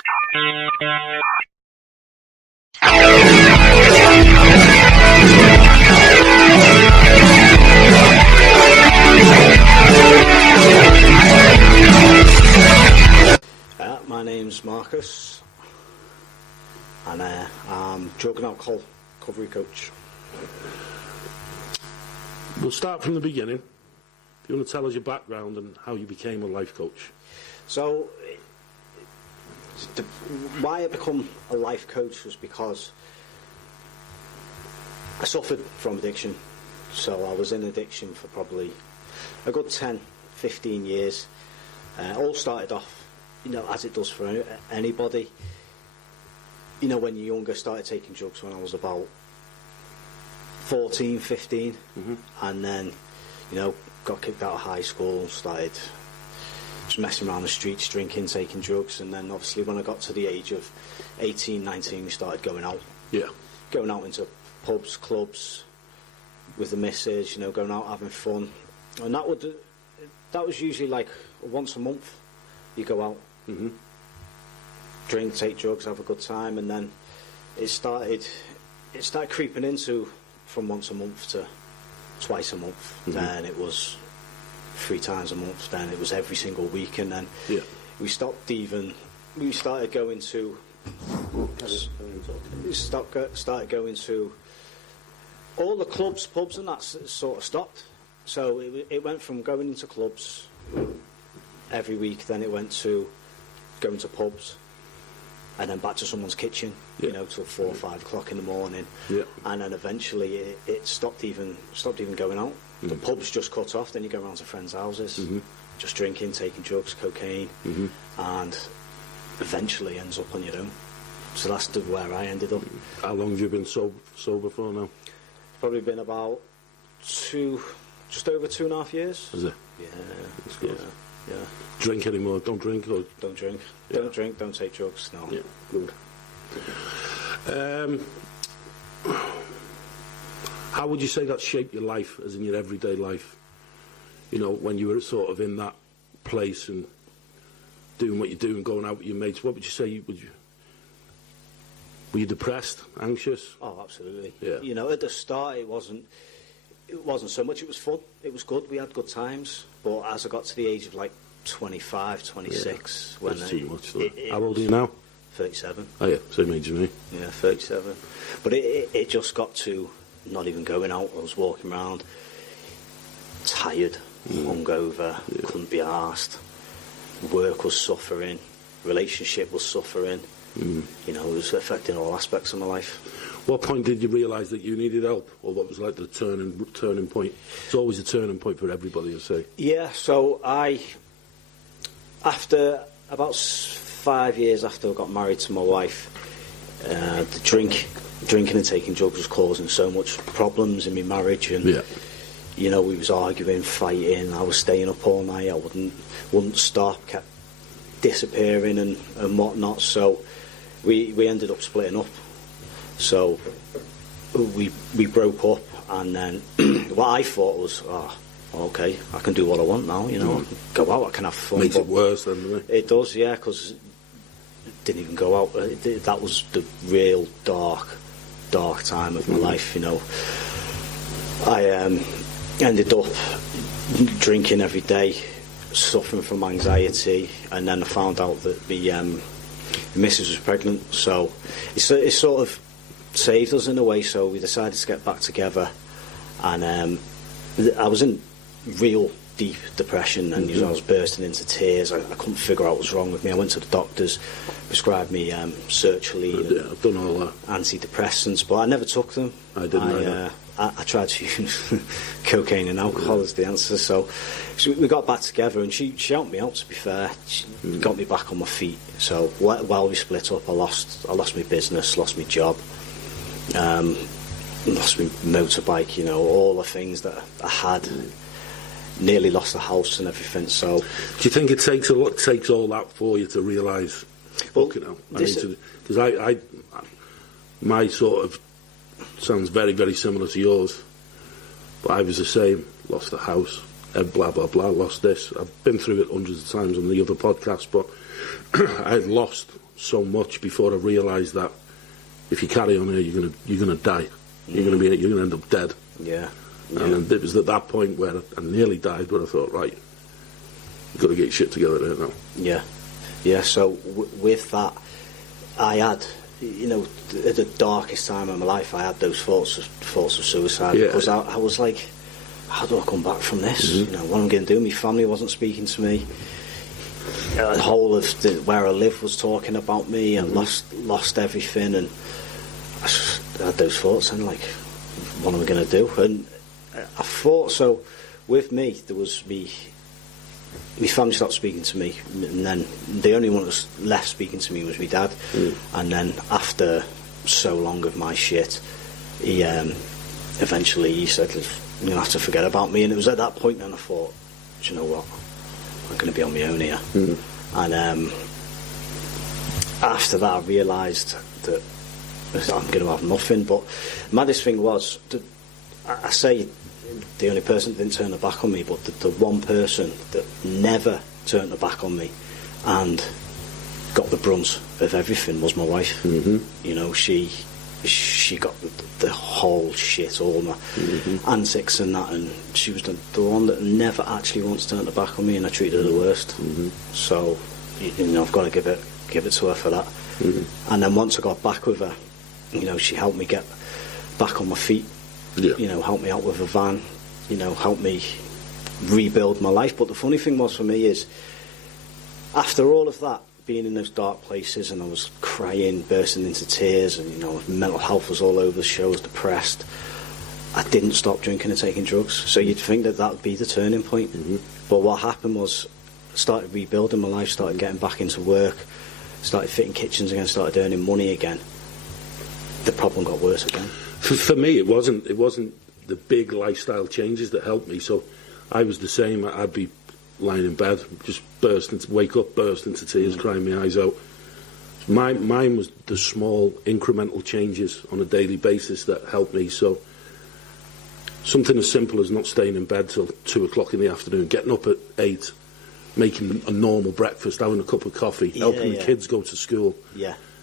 My name's Marcus, and I'm drug and alcohol recovery coach. We'll start from the beginning. If you want to tell us your background and how you became a life coach. So, why I become a life coach was because I suffered from addiction. So I was in addiction for probably a good 10, 15 years. All started off, as it does for anybody. When you're younger, started taking drugs when I was about 14, 15, and then, got kicked out of high school, started just messing around the streets, drinking, taking drugs, and then obviously when I got to the age of 18, 19, we started going out. Yeah. Going out into pubs, clubs, with the missus, going out having fun. And that was usually like once a month, you go out, drink, take drugs, have a good time, and then it started creeping into from once a month to twice a month. Then it was 3 times a month. Then it was every single week, and then we started going to all the clubs, pubs, and that sort of stopped. So it went from going into clubs every week, then it went to going to pubs, and then back to someone's kitchen, till 4 or 5 o'clock in the morning, and then eventually it stopped even going out. The pubs just cut off. Then you go around to friends' houses, just drinking, taking drugs, cocaine, and eventually ends up on your own. So that's where I ended up. How long have you been sober for now? Probably been about just over 2.5 years. Is it? Yeah. That's good. Yeah. Drink anymore? Don't drink? Or? Don't drink. Yeah. Don't drink, don't take drugs, no. Yeah, good. How would you say that shaped your life, as in your everyday life? When you were sort of in that place and doing what you do and going out with your mates, what would you say? Were you depressed, anxious? Oh, absolutely. Yeah. At the start it wasn't so much. It was fun. It was good. We had good times. But as I got to the age of like 25, 26, when that's too much. How old are you now? 37. Oh yeah, same age as me. Yeah, 37. But it just got to not even going out. I was walking around tired, hungover, couldn't be arsed. Work was suffering, relationship was suffering. It was affecting all aspects of my life. What point did you realise that you needed help, or what was like the turning point? It's always a turning point for everybody, I say. Yeah, so after about 5 years after I got married to my wife, the drinking and taking drugs was causing so much problems in my marriage, and we was arguing, fighting. I was staying up all night. I wouldn't stop, kept disappearing and whatnot. So we ended up splitting up. So we broke up, and then what I thought was, okay, I can do what I want now, I can go out, I can have fun. Makes it worse, doesn't it? It does, yeah, because it didn't even go out. That was the real dark time of my life, I ended up drinking every day, suffering from anxiety, and then I found out that the missus was pregnant, so it sort of saved us in a way. So we decided to get back together, and I was in real deep depression, and I was bursting into tears. I couldn't figure out what was wrong with me. I went to the doctors, prescribed me sertraline, I've done all that, antidepressants, but I never took them. I didn't. I tried to use cocaine and alcohol as the answer. So we got back together, and she helped me out, to be fair. She got me back on my feet. So while we split up, I lost my business, lost my job, lost my motorbike, all the things that I had. Nearly lost the house and everything. So, do you think it takes all that for you to realise? Because my sort of sounds very, very similar to yours, but I was the same. Lost the house, blah, blah, blah, lost this. I've been through it hundreds of times on the other podcasts, but I had lost so much before I realised that if you carry on here, you're gonna die. You're gonna end up dead. Yeah. And it was at that point where I nearly died, but I thought, right, you've got to get your shit together here now. Yeah. Yeah, so with that, I had, at the darkest time of my life, I had those thoughts of suicide. Yeah. Because I was like, how do I come back from this? What am I going to do? My family wasn't speaking to me. The whole of where I live was talking about me, and lost everything, and I had those thoughts, and like, what am I going to do? And I thought, so with me, there was my family stopped speaking to me, and then the only one that was left speaking to me was my dad. And then after so long of my shit, he eventually said, you're going to have to forget about me. And it was at that point then I thought, do you know what, I'm going to be on my own here. And after that I realised that I'm going to have nothing. But maddest thing was, I say the only person that didn't turn their back on me, but the one person that never turned her back on me and got the brunt of everything was my wife. She got the whole shit, all my antics and that, and she was the one that never actually once turned her back on me, and I treated her the worst. So I've got to give it to her for that. And then once I got back with her, she helped me get back on my feet. Helped me out with a van, helped me rebuild my life. But the funny thing was for me is, after all of that, being in those dark places, and I was crying, bursting into tears, and mental health was all over the show, I was depressed, I didn't stop drinking and taking drugs. So you'd think that would be the turning point. But what happened was, I started rebuilding my life, started getting back into work, started fitting kitchens again, started earning money again. The problem got worse again. For me, it wasn't the big lifestyle changes that helped me. So I was the same. I'd be lying in bed, just wake up, burst into tears, crying my eyes out. Mine was the small incremental changes on a daily basis that helped me. So something as simple as not staying in bed till 2 o'clock in the afternoon, getting up at 8, making a normal breakfast, having a cup of coffee, helping the kids go to school.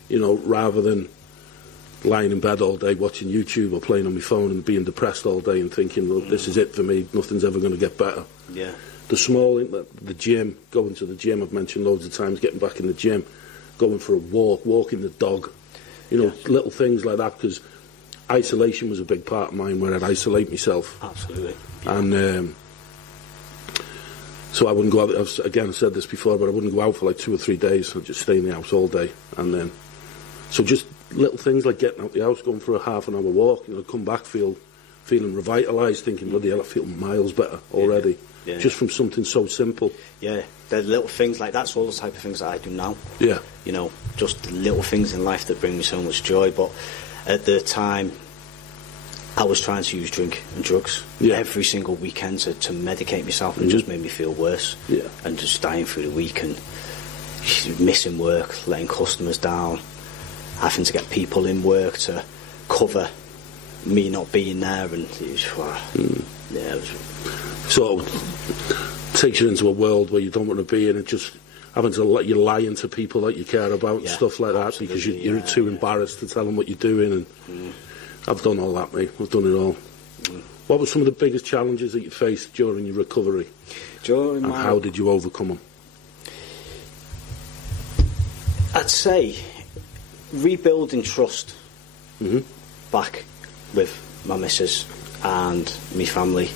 Rather than lying in bed all day watching YouTube or playing on my phone and being depressed all day and thinking, well, this is it for me, nothing's ever going to get better. The small, the gym, going to the gym, I've mentioned loads of times, getting back in the gym, going for a walk, walking the dog, little things like that, because isolation was a big part of mine, where I'd isolate myself. Absolutely. And so I wouldn't go out, again, I said this before, but I wouldn't go out for like 2 or 3 days. I'd just stay in the house all day. And then, so just little things like getting out the house, going for a half an hour walk, come back feeling revitalised, thinking, bloody hell, I feel miles better already. Just from something so simple. The little things like that's all the type of things that I do now. Just the little things in life that bring me so much joy. But at the time, I was trying to use drink and drugs every single weekend to medicate myself, and it just made me feel worse. And just dying through the week and missing work, letting customers down, having to get people in work to cover me not being there, and it was, So it takes you into a world where you don't want to be in, and just having to let you lying to people that you care about and stuff like that, because you're too embarrassed to tell them what you're doing. And I've done all that, mate. I've done it all. What were some of the biggest challenges that you faced during your recovery? And how did you overcome them? I'd say rebuilding trust back with my missus and my family,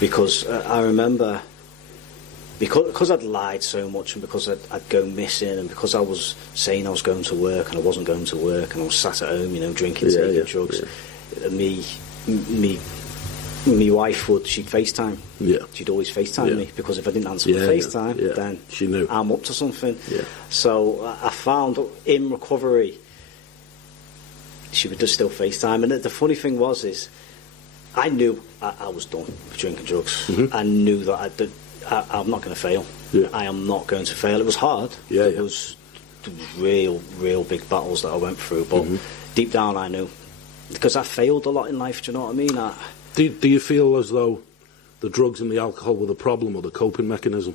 because I remember, because I'd lied so much, and because I'd go missing, and because I was saying I was going to work and I wasn't going to work, and I was sat at home, drinking, taking drugs. Me wife she'd FaceTime. She'd always FaceTime me, because if I didn't answer the FaceTime, then she knew I'm up to something. So I found in recovery, she would just still FaceTime. And the funny thing was, I knew I was done with drinking drugs. I knew that I'm not going to fail. I am not going to fail. It was hard. It was real big battles that I went through. But deep down I knew, because I failed a lot in life, do you know what I mean? Do you feel as though the drugs and the alcohol were the problem or the coping mechanism.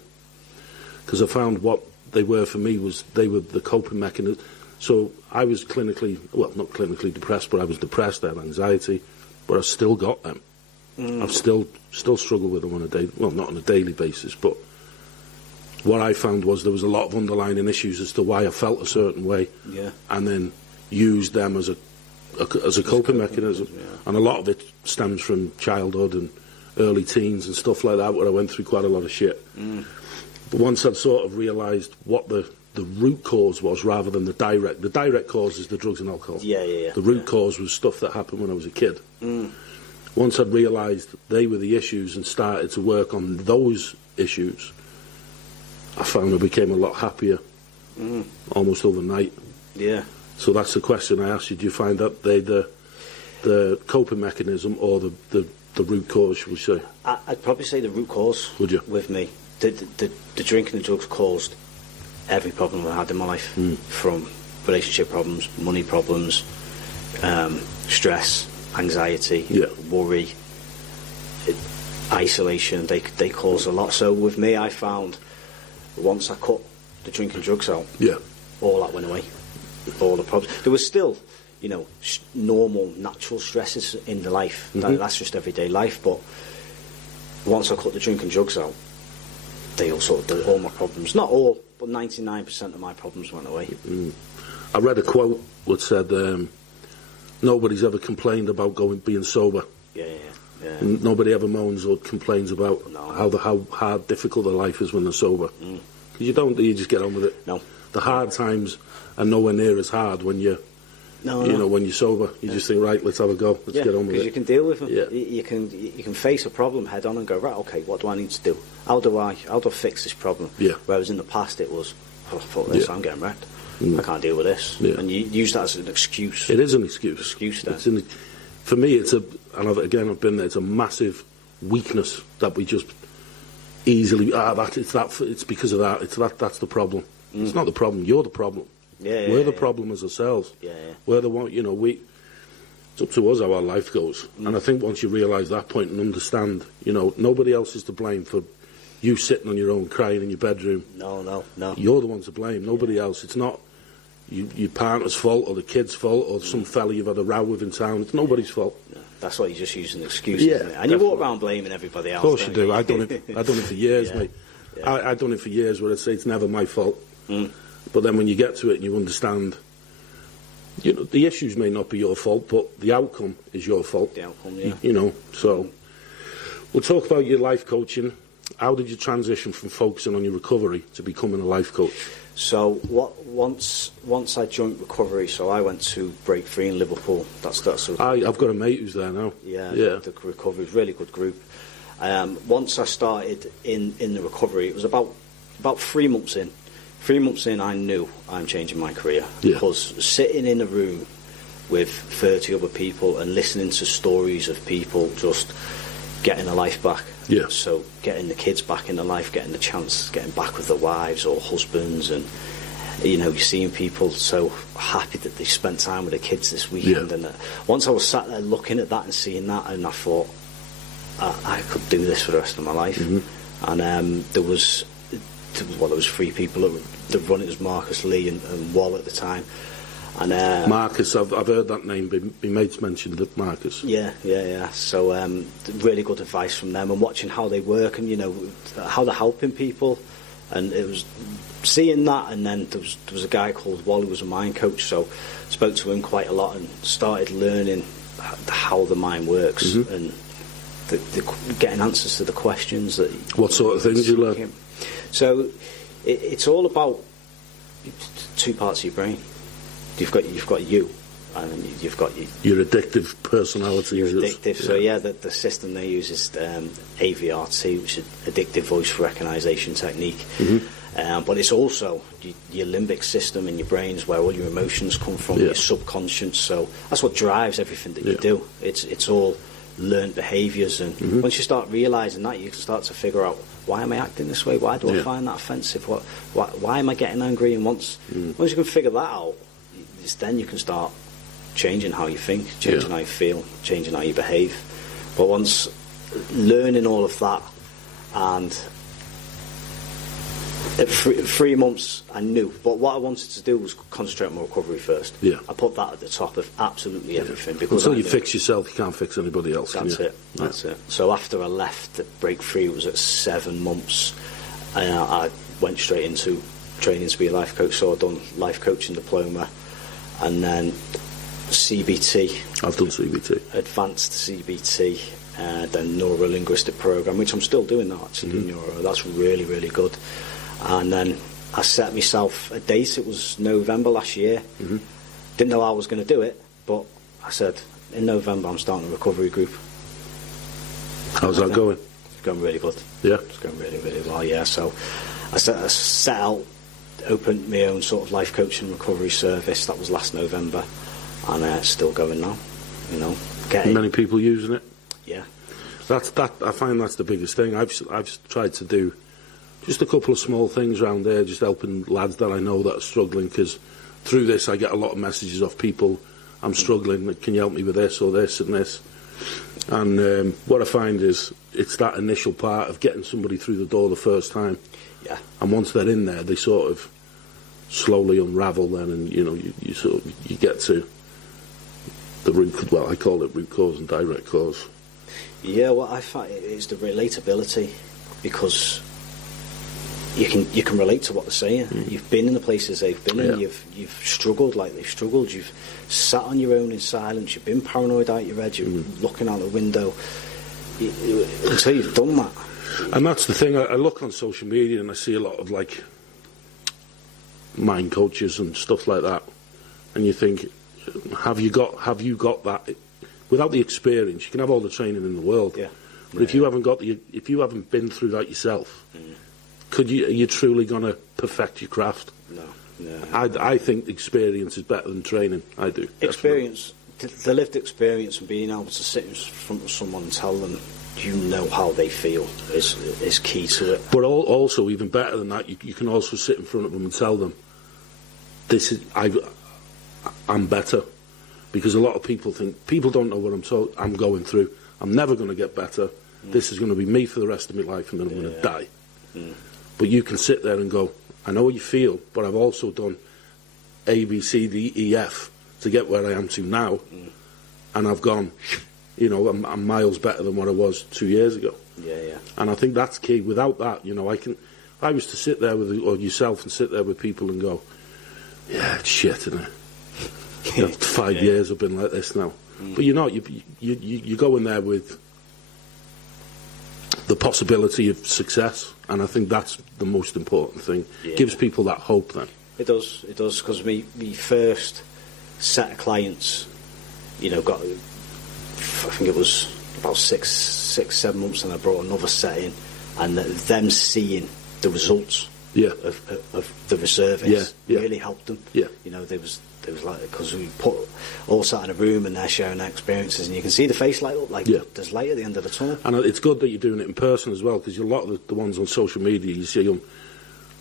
Because I found what they were for me was they were the coping mechanism. So I was not clinically depressed, but I was depressed, I had anxiety, but I still got them. I've still struggle with them on a day, well, not on a daily basis, but what I found was there was a lot of underlying issues as to why I felt a certain way, and then used them as a coping mechanism. And a lot of it stems from childhood and early teens and stuff like that, where I went through quite a lot of shit. But once I'd sort of realised what the root cause was rather than the direct cause is the drugs and alcohol. The root cause was stuff that happened when I was a kid. Once I'd realised they were the issues and started to work on those issues, I found I became a lot happier almost overnight. So that's the question I asked you. Do you find that they the coping mechanism or the root cause, should we say? I'd probably say the root cause. Would you? With me. The drinking and drugs caused every problem I had in my life, from relationship problems, money problems, stress, anxiety, worry, isolation. They cause a lot. So with me, I found once I cut the drink and drugs out, all that went away. All the problems. There was still, normal, natural stresses in the life. That's just everyday life. But once I cut the drink and drugs out, they all my problems, not all, but 99% of my problems went away. I read a quote that said, nobody's ever complained about being sober. And nobody ever moans or complains about how hard, difficult their life is when they're sober. Because you just get on with it. No. The hard times are nowhere near as hard when you're when you're sober. You just think, right, let's have a go. Let's get on with it. Because you can deal with them. You can face a problem head on and go, right, okay, what do I need to do? How do I fix this problem? Whereas in the past it was, fuck this, I'm getting wrecked. I can't deal with this. And you use that as an excuse. It is an excuse. For me, I've been there, it's a massive weakness that we just easily, it's because of that, that's the problem. It's not the problem, you're the problem. We're the problem as ourselves. We're the one, it's up to us how our life goes. And I think once you realise that point and understand, nobody else is to blame for you sitting on your own crying in your bedroom. No. You're the one to blame, nobody else. It's not your partner's fault or the kid's fault or some fella you've had a row with in town. It's nobody's fault. That's why you just use an excuse, isn't it? And you walk around blaming everybody else. Of course you do. I've done it for years, mate. I've done it for years where I'd say it's never my fault. But then when you get to it and you understand, the issues may not be your fault, but the outcome is your fault. The outcome, So we'll talk about your life coaching. How did you transition from focusing on your recovery to becoming a life coach? So once I joined recovery, so I went to Break Free in Liverpool. I've got a mate who's there now. The recovery is a really good group. Once I started in the recovery, it was about 3 months in. 3 months in, I knew I'm changing my career. Because sitting in a room with 30 other people and listening to stories of people just getting their life back. So getting the kids back in their life, getting the chance, getting back with their wives or husbands, and you're seeing people so happy that they spent time with their kids this weekend. And once I was sat there looking at that and seeing that, and I thought I could do this for the rest of my life. And there was 3 people that run it. Was Marcus, Lee and Wall at the time. And Marcus, I've heard that name. My mates mentioned that Marcus. So really good advice from them, and watching how they work and how they're helping people, and it was seeing that. And then there was a guy called Wall who was a mind coach, so spoke to him quite a lot and started learning how the mind works and the getting answers to the questions that. What sort of things you learn? So it's all about 2 parts of your brain. You've got you, and you've got your addictive personality. You're addictive. So the system they use is AVRT, which is Addictive Voice Recognition Technique. But it's also your limbic system in your brains, where all your emotions come from, your subconscious. So that's what drives everything that you do. It's all learned behaviours, and once you start realising that, you can start to figure out, why am I acting this way? Why do I find that offensive? Why am I getting angry? And once you can figure that out, then you can start changing how you think, changing how you feel, changing how you behave. But once learning all of that, and at 3 months I knew, but what I wanted to do was concentrate on my recovery first. Yeah. I put that at the top of absolutely everything, because until you fix yourself, you can't fix anybody else. That's it. So after I left, the break free was at 7 months, and I went straight into training to be a life coach. So I'd done life coaching diploma, and then CBT. I've done CBT. Advanced CBT, then neuro-linguistic program, which I'm still doing now, actually. Neuro. That's really, really good. And then I set myself a date. It was November last year. Didn't know how I was going to do it, but I said, in November I'm starting a recovery group. How's that going? It's going really good. Yeah? It's going really, really well, yeah. So I set out, opened my own sort of life coaching recovery service. That was last November, and it's still going now. You know, many people using it. Yeah, I find that's the biggest thing. I've tried to do just a couple of small things around there, just helping lads that I know that are struggling, because through this I get a lot of messages off people, I'm struggling, can you help me with this or this and this? And what I find is it's that initial part of getting somebody through the door the first time. Yeah. And once they're in there, they sort of slowly unravel then, and you know, you sort of, you get to the root, well, I call it root cause and direct cause. Yeah, what I find is the relatability, because you can relate to what they're saying. You've been in the places they've been in. You've struggled like they've struggled. You've sat on your own in silence. You've been paranoid out your head. You're looking out the window until you've done that. And that's the thing. I look on social media and I see a lot of like mind coaches and stuff like that, and you think, have you got that? Without the experience, you can have all the training in the world. Yeah. But if you haven't been through that yourself, are you truly going to perfect your craft? No. I think experience is better than training. I do. Experience, the lived experience, and being able to sit in front of someone and tell them you know how they feel is key to it. But also, even better than that, you can also sit in front of them and tell them, I'm better. Because a lot of people don't know what I'm going through. I'm never going to get better. This is going to be me for the rest of my life, and then I'm going to die. But you can sit there and go, I know what you feel, but I've also done A, B, C, D, E, F to get where I am to now, and I've gone, you know, I'm miles better than what I was 2 years ago. Yeah. And I think that's key. Without that, you know, I was to sit there or yourself and sit there with people and go, yeah, it's shit, isn't it? 5 years I've been like this now. But you know, you go in there with the possibility of success, and I think that's the most important thing. It gives people that hope then. It does, because me first set of clients, you know, I think it was about 6-7 months, and I brought another set in, and them seeing the results of the service really helped them. You know, there was like, because we all sat in a room and they're sharing their experiences, and you can see the face light up, like there's light at the end of the tunnel. And it's good that you're doing it in person as well, because a lot of the ones on social media, you see them,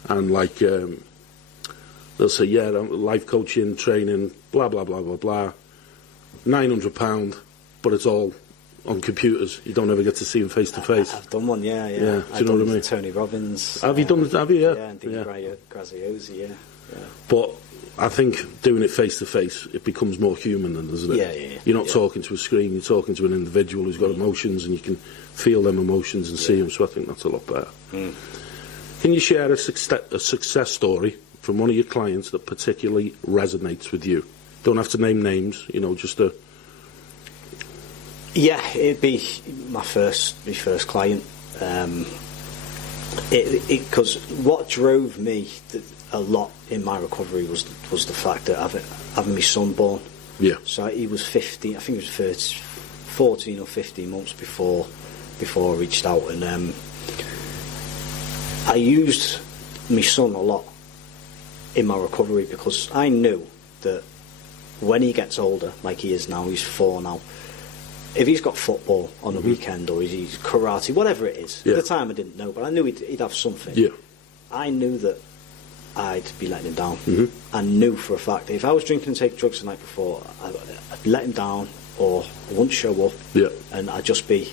and like they'll say, life coaching, training, blah blah blah blah blah, £900, but it's all on computers. You don't ever get to see them face to face. I've done one, yeah. Do you know what I mean? Tony Robbins. Have you done? Have you? Yeah, and Graziosi, yeah. But I think doing it face to face, it becomes more human, then, doesn't it? Yeah. You're not talking to a screen. You're talking to an individual who's got emotions, and you can feel them emotions and see them. So I think that's a lot better. Can you share a success story from one of your clients that particularly resonates with you? Don't have to name names. You know, just a. Yeah, it'd be my first client. Because what drove me a lot in my recovery was the fact that having my son born. Yeah. So he was 15. I think he was 14 or 15 months before I reached out, and I used my son a lot in my recovery, because I knew that when he gets older, like he is now, he's 4 now. If he's got football on the weekend, or he's karate, whatever it is. At the time I didn't know, but I knew he'd have something. Yeah. I knew that I'd be letting him down. I knew for a fact that if I was drinking and taking drugs the night before, I'd let him down, or I wouldn't show up, and I'd just be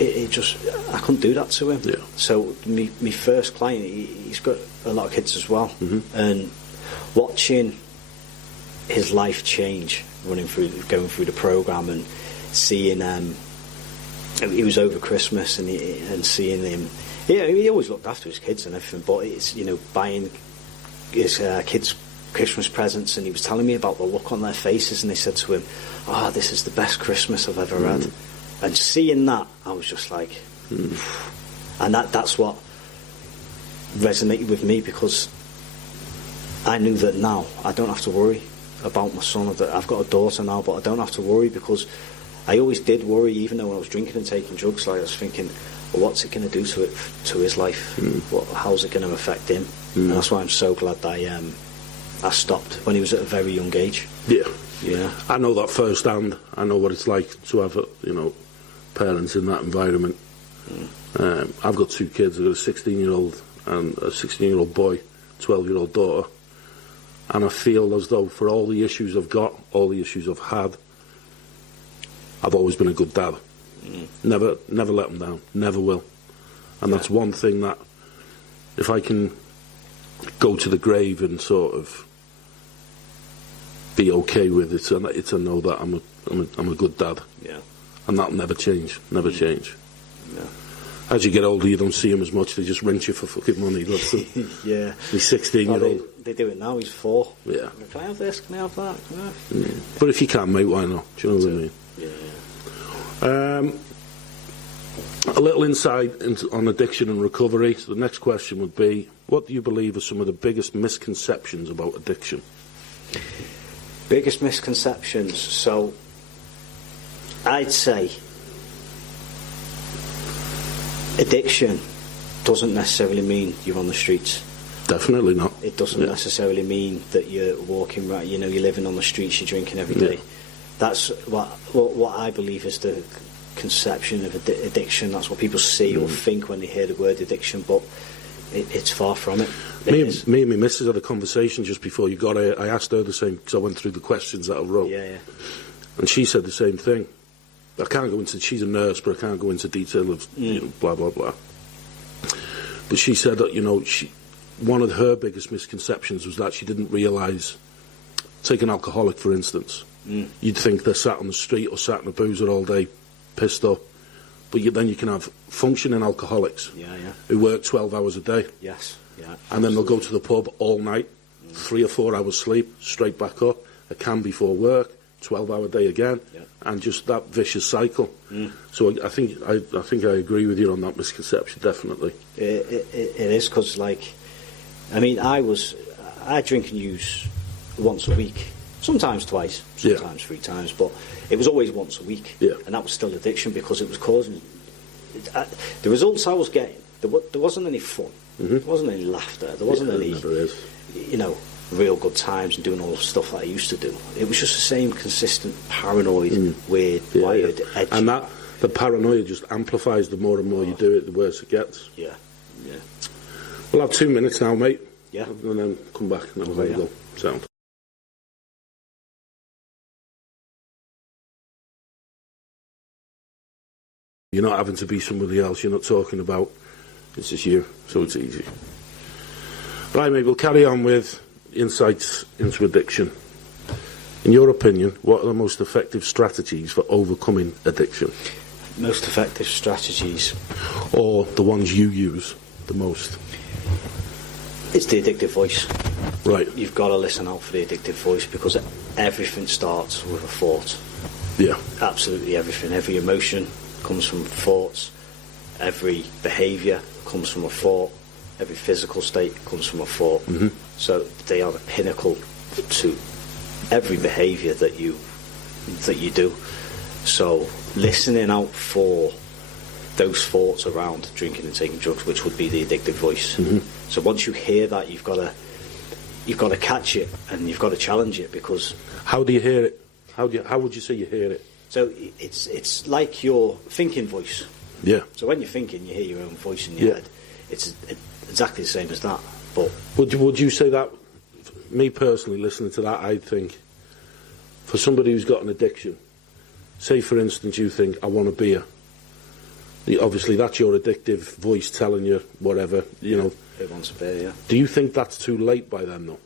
it just, I couldn't do that to him. Yeah. So my first client, he's got a lot of kids as well, and watching his life change, going through the program, and seeing he was over Christmas, and seeing him. Yeah, he always looked after his kids and everything, but it's, buying his kids Christmas presents, and he was telling me about the look on their faces, and they said to him, "Oh, this is the best Christmas I've ever had." And seeing that, I was just like, and that's what resonated with me, because I knew that now I don't have to worry about my son. I've got a daughter now, but I don't have to worry, because I always did worry, even though when I was drinking and taking drugs. Like, I was thinking, well, what's it going to do to his life? How's it going to affect him? And that's why I'm so glad that I stopped when he was at a very young age. Yeah. I know that firsthand. I know what it's like to have, parents in that environment. I've got 2 kids. I've got a 16-year-old and a 16-year-old boy, 12-year-old daughter. And I feel as though, for all the issues I've got, all the issues I've had, I've always been a good dad. Never let them down. Never will. And that's one thing that, if I can go to the grave and sort of be okay with it, it's to know that I'm a good dad. Yeah. And that'll never change. Never change. Yeah. As you get older, you don't see them as much. They just rent you for fucking money. That's yeah. He's 16-year-old. They do it now. He's 4. Yeah. Can I have this? Can I have that? Can I have... Yeah. But if you can, mate, why not? Do you know what I mean? Yeah. A little insight on addiction and recovery. So the next question would be, what do you believe are some of the biggest misconceptions about addiction? Biggest misconceptions. So, I'd say addiction doesn't necessarily mean you're on the streets. Definitely not. It doesn't necessarily mean that you're walking right. You're living on the streets. You're drinking every day. That's what I believe is the conception of addiction. That's what people see or think when they hear the word addiction, but it's far from it. Me and my missus had a conversation just before you got here. I asked her the same, because I went through the questions that I wrote. Yeah. And she said the same thing. I can't go into, she's a nurse, but I can't go into detail of blah, blah, blah. But she said that, one of her biggest misconceptions was that she didn't realise, take an alcoholic, for instance, you'd think they're sat on the street or sat in a boozer all day, pissed up. But then you can have functioning alcoholics who work 12 hours a day. Yes, yeah. And then they'll go to the pub all night, 3 or 4 hours sleep, straight back up, a can before work, 12-hour day again, and just that vicious cycle. So I think I agree with you on that misconception, definitely. It is, because, I drink and use once a week, sometimes twice, sometimes 3 times, but it was always once a week, and that was still addiction, because it was causing the results I was getting. There wasn't any fun, there wasn't any laughter, there wasn't any, real good times and doing all the stuff that I used to do. It was just the same consistent paranoid, weird, wired, edgy. And the paranoia just amplifies. The more and more you do it, the worse it gets. Yeah. We'll have 2 minutes now, mate. Yeah. And then come back and have a go. Sound. You're not having to be somebody else. You're not talking about, it's just you, so it's easy. Right, mate, we'll carry on with insights into addiction. In your opinion, what are the most effective strategies for overcoming addiction? Most effective strategies? Or the ones you use the most? It's the addictive voice. Right. You've got to listen out for the addictive voice, because everything starts with a thought. Yeah. Absolutely everything. Every emotion comes from thoughts. Every behaviour comes from a thought. Every physical state comes from a thought. So they are the pinnacle to every behaviour that you do. So listening out for those thoughts around drinking and taking drugs, which would be the addictive voice. So once you hear that, you've got to catch it, and you've got to challenge it, because how do you hear it? How would you say you hear it? So it's like your thinking voice. Yeah. So when you're thinking, you hear your own voice in your head. It's exactly the same as that. But would you say that? Me personally, listening to that, I'd think, for somebody who's got an addiction, say for instance you think, I want a beer, Obviously, that's your addictive voice telling you whatever, you know. It wants a beer, yeah. Do you think that's too late by then, though?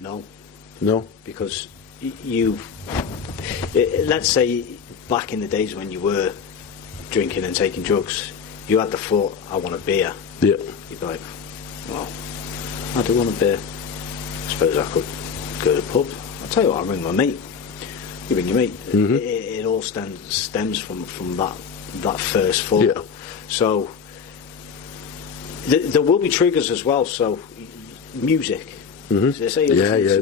No. No? Because let's say back in the days when you were drinking and taking drugs, you had the thought, I want a beer. Yeah. You'd be like, well, I do want a beer. I suppose I could go to the pub. I'll tell you what, I'll ring my mate. You ring your mate. Mm-hmm. It all stems from that first thought. Yeah. So there will be triggers as well. So music. Mm-hmm. So say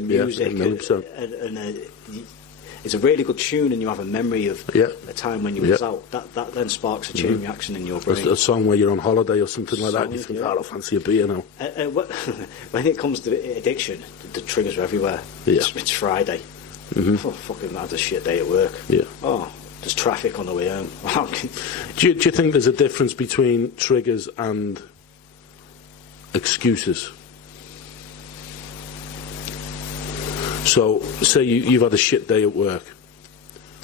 music, and it's a really good tune, and you have a memory of a time when you was out. That then sparks a chain reaction in your brain. A song where you're on holiday or something like that, and you think, oh, I fancy a beer now. When it comes to addiction, the triggers are everywhere. Yeah. It's Friday. Mm-hmm. Oh, fucking had a shit day at work. Yeah. Oh, there's traffic on the way home. Do you think there's a difference between triggers and excuses? So, say you've had a shit day at work.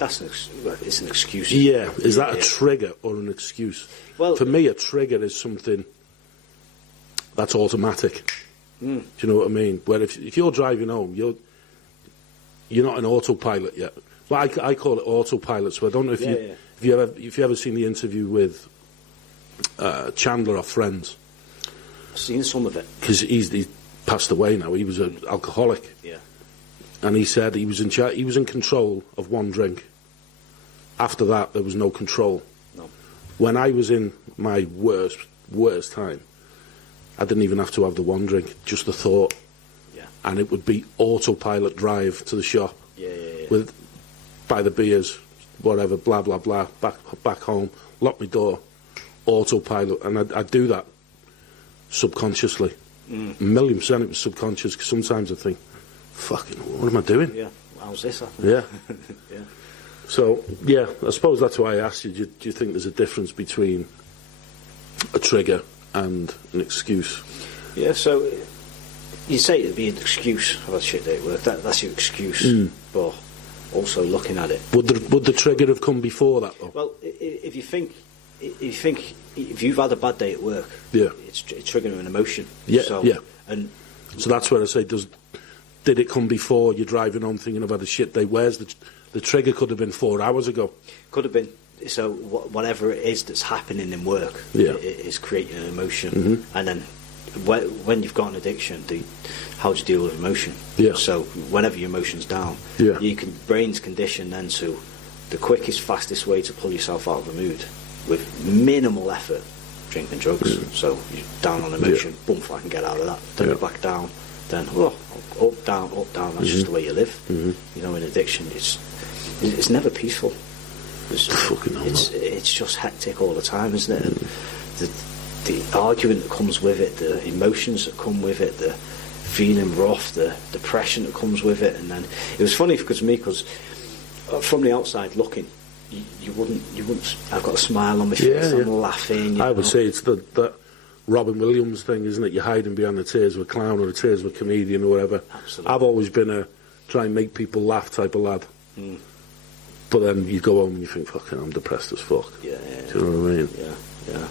It's an excuse. Yeah. Is that a trigger or an excuse? Well, for me, a trigger is something that's automatic. Do you know what I mean? Where if you're driving home, you're not an autopilot yet. Well, I call it autopilot. So I don't know if you ever seen the interview with Chandler off Friends. I've seen some of it because he's passed away now. He was an alcoholic. Yeah. And he said he was in control of one drink. After that, there was no control. No. When I was in my worst time, I didn't even have to have the one drink, just the thought. Yeah. And it would be autopilot drive to the shop. Yeah. With buy the beers, whatever, blah blah blah, back home, lock my door, autopilot, and I'd do that subconsciously. A million% it was subconscious, because sometimes I think, fucking, what am I doing? Yeah, how's this happening? Yeah. Yeah. So, yeah, I suppose that's why I asked you, do you think there's a difference between a trigger and an excuse? Yeah, so you say it'd be an excuse. I've had shit day at work. That's your excuse. But also looking at it. Would the trigger have come before that, though? Well, if you've had a bad day at work, it's triggering an emotion. Yeah, And so that's where I say, did it come before you're driving home thinking I've had a shit day? Where's the trigger? Could have been 4 hours ago. Could have been. So whatever it is that's happening in work is creating an emotion. And then when you've got an addiction, how do you deal with emotion? Yeah. So whenever your emotion's down, brain's conditioned then to the quickest, fastest way to pull yourself out of the mood with minimal effort, drinking drugs. So you're down on emotion, boom, if I can get out of that, then go back down, then up, down, that's just the way you live. You know, in addiction, it's never peaceful. It's just hectic all the time, isn't it? And the argument that comes with it, the emotions that come with it, the feeling rough, the depression that comes with it. And then it was funny because from the outside looking, you wouldn't. I've got a smile on my face. I'm laughing. I would say it's that Robin Williams thing, isn't it? You're hiding behind the tears of a clown or the tears of a comedian or whatever. Absolutely. I've always been a try and make people laugh type of lad. But then you go home and you think, fucking, I'm depressed as fuck. Yeah. Do you know what I mean? Yeah.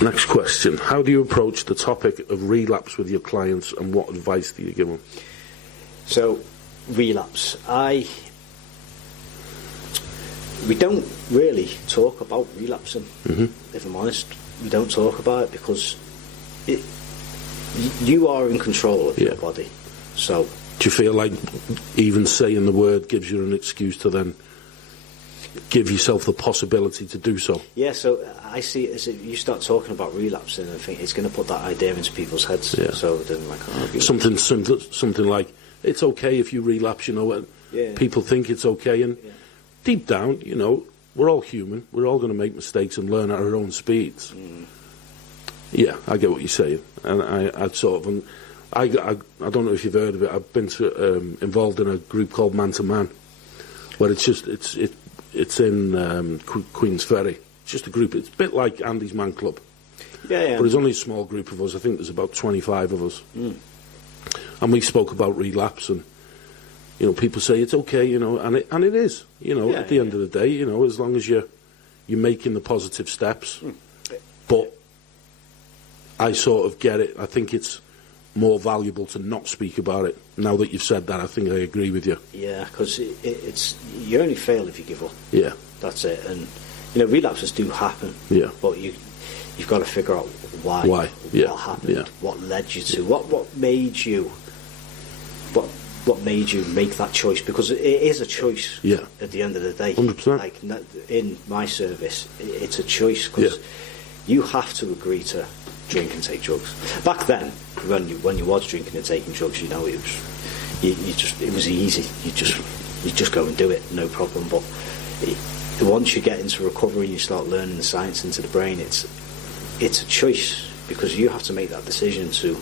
Next question. How do you approach the topic of relapse with your clients, and what advice do you give them? So, relapse. We don't really talk about relapsing, if I'm honest. We don't talk about it because you are in control of your body. So, do you feel like even saying the word gives you an excuse to then give yourself the possibility to do so? Yeah, so I see it as if you start talking about relapsing, and I think it's going to put that idea into people's heads. Yeah. So then, like, something like, it's okay if you relapse, you know, and people think it's okay, and deep down, you know, we're all human. We're all going to make mistakes and learn at our own speeds. Yeah, I get what you're saying, and I sort of. I don't know if you've heard of it. I've been involved in a group called Man to Man, where it's in Queen's Ferry. It's just a group. It's a bit like Andy's Man Club. Yeah. But there's only a small group of us. I think there's about 25 of us. And we spoke about relapse, and you know, people say it's okay, you know, and it is, you know, at the end of the day, you know, as long as you're making the positive steps. But I sort of get it. I think it's more valuable to not speak about it. Now that you've said that, I think I agree with you. Yeah, because it's you only fail if you give up. Yeah. That's it. And, you know, relapses do happen. Yeah. But you've got to figure out why. Why? Yeah. What happened? Yeah. What led you to? What made you? What made you make that choice? Because it is a choice. Yeah. At the end of the day, 100%. Like in my service, it's a choice because you have to agree to drink and take drugs. Back then, when you was drinking and taking drugs, you know, it was easy. You just go and do it, no problem. But once you get into recovery and you start learning the science into the brain, it's a choice because you have to make that decision to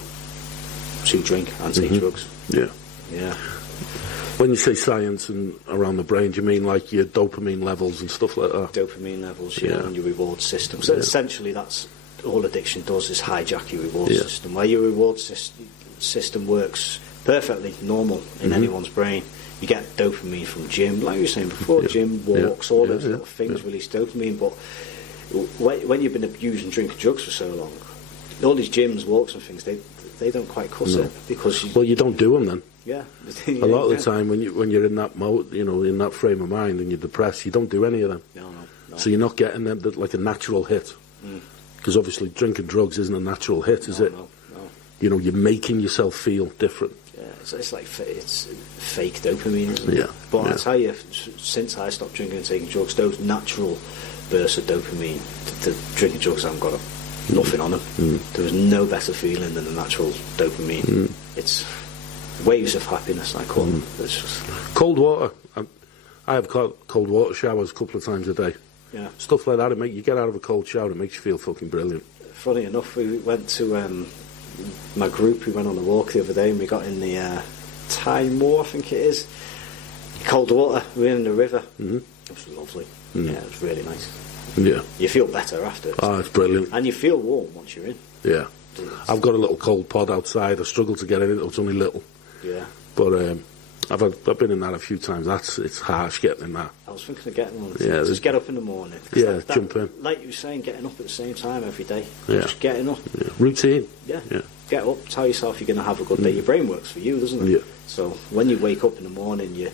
drink and take drugs. Yeah. Yeah. When you say science and around the brain, do you mean like your dopamine levels and stuff like that? Dopamine levels, and your reward system. So essentially, that's all addiction does is hijack your reward system. Where your reward system works perfectly normal in anyone's brain. You get dopamine from gym, like you were saying before, gym, walks, all those little things release dopamine. But when you've been abusing drinking drugs for so long, all these gyms, walks and things, they don't quite cut it because you don't do them then. Yeah. A lot of the time when you're in that mode, you know, in that frame of mind and you're depressed, you don't do any of them. No. So you're not getting them like a natural hit. Because obviously drinking drugs isn't a natural hit, is it? No. You know, you're making yourself feel different. Yeah, it's like it's fake dopamine, isn't it? Yeah. But I tell you, since I stopped drinking and taking drugs, those natural bursts of dopamine, the drinking drugs haven't got nothing on them. There was no better feeling than the natural dopamine. It's waves of happiness, I call them. It's just cold water. I have cold water showers a couple of times a day. Yeah. Stuff like that. You get out of a cold shower, it makes you feel fucking brilliant. Funny enough, we went to my group. We went on a walk the other day, and we got in the Timor, I think it is. Cold water. We were in the river. It was lovely. Yeah, it was really nice. Yeah. You feel better after. Oh, it's brilliant. And you feel warm once you're in. Yeah. I've got a little cold pod outside. I struggle to get in it. It's only little. Yeah. But I've been in that a few times. It's harsh getting in that. I was thinking of getting one. Yeah, just get up in the morning. Yeah, jump in. Like you were saying, getting up at the same time every day. Yeah. Just getting up. Yeah. Routine. Yeah. Get up, tell yourself you're going to have a good day. Your brain works for you, doesn't it? Yeah. So when you wake up in the morning, your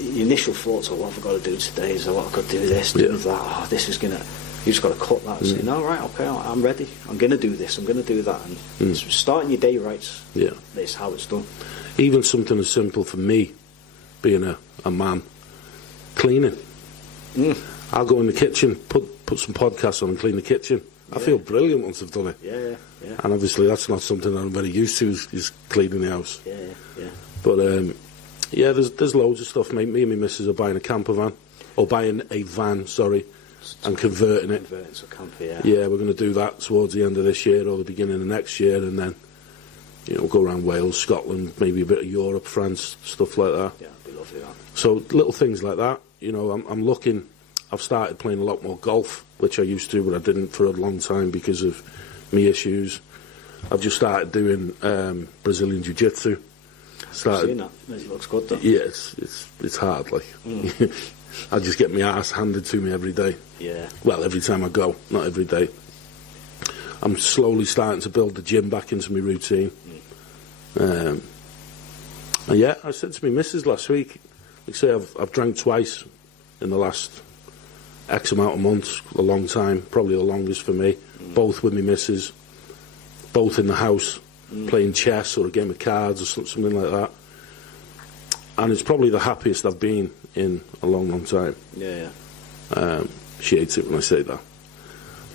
initial thoughts are, what have I got to do today? Is what I've got to do this, do that. Oh, this is going to... You just got to cut that and say, no, right, okay, I'm ready. I'm going to do this. I'm going to do that. And starting your day right. Yeah. That's how it's done. Even something as simple for me, being a man, cleaning. I'll go in the kitchen, put some podcasts on and clean the kitchen. I feel brilliant once I've done it. Yeah. And obviously that's not something that I'm very used to, is cleaning the house. Yeah. But, there's loads of stuff, mate. Me and my missus are buying a camper van. Or buying a van, sorry, and converting it. Converting to a camper, yeah. Yeah, we're going to do that towards the end of this year or the beginning of next year, and then, you know, go around Wales, Scotland, maybe a bit of Europe, France, stuff like that. Yeah, it'd be lovely, that. So little things like that. You know, I'm looking... I've started playing a lot more golf, which I used to, but I didn't for a long time because of me issues. I've just started doing Brazilian Jiu-Jitsu. I've seen that. It looks good, though. Yeah, it's hard, like. I just get my ass handed to me every day. Yeah. Well, every time I go, not every day. I'm slowly starting to build the gym back into my routine. And yeah, I said to my missus last week, like I say, I've drank twice in the last X amount of months, a long time, probably the longest for me, both with my missus, both in the house, playing chess or a game of cards or something like that. And it's probably the happiest I've been in a long, long time. Yeah. She hates it when I say that.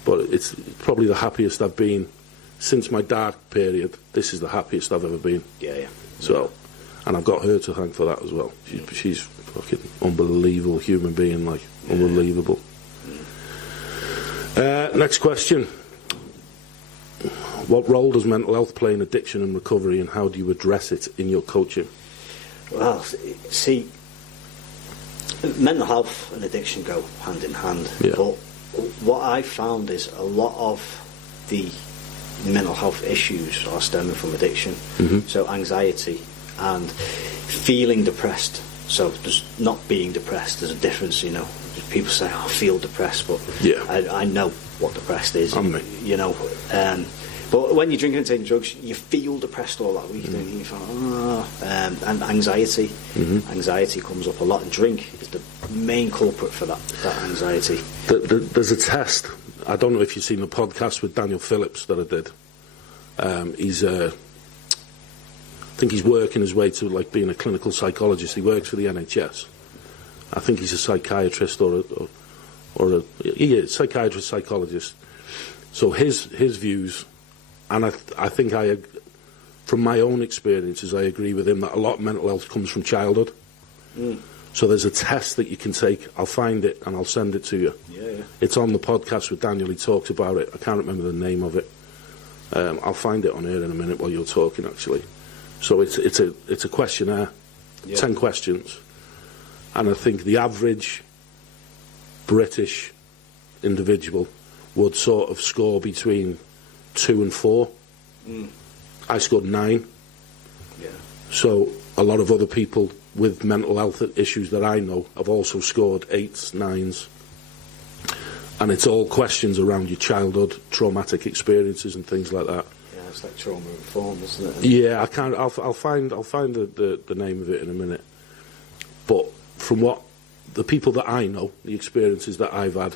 But it's probably the happiest I've been since my dark period. This is the happiest I've ever been. Yeah. So, and I've got her to thank for that as well. She's fucking unbelievable human being, like, unbelievable. Next question. What role does mental health play in addiction and recovery, and how do you address it in your coaching? Well, see, mental health and addiction go hand in hand. Yeah. But what I found is a lot of the mental health issues are stemming from addiction. So anxiety and feeling depressed. So there's not being depressed. There's a difference, you know. People say, "I feel depressed," but I know what depressed is. You know. But when you're drinking and taking drugs, you feel depressed all that week, don't you? You feel, and anxiety. Anxiety comes up a lot, and drink is the main culprit for that anxiety. There's a test. I don't know if you've seen the podcast with Daniel Phillips that I did. I think he's working his way to like being a clinical psychologist. He works for the NHS. I think he's a psychiatrist or a psychiatrist, psychologist. So his views, and I think from my own experiences, I agree with him that a lot of mental health comes from childhood. So there's a test that you can take. I'll find it and I'll send it to you. Yeah. It's on the podcast with Daniel. He talks about it. I can't remember the name of it. I'll find it on here in a minute while you're talking, actually. So it's a questionnaire, 10 questions, and I think the average British individual would sort of score between 2 and 4. I scored 9. Yeah. So a lot of other people with mental health issues that I know have also scored 8s, 9s. And it's all questions around your childhood, traumatic experiences and things like that. Yeah, it's like trauma informed, isn't it? Yeah, I can't. I'll find the name of it in a minute. But from what the people that I know, the experiences that I've had,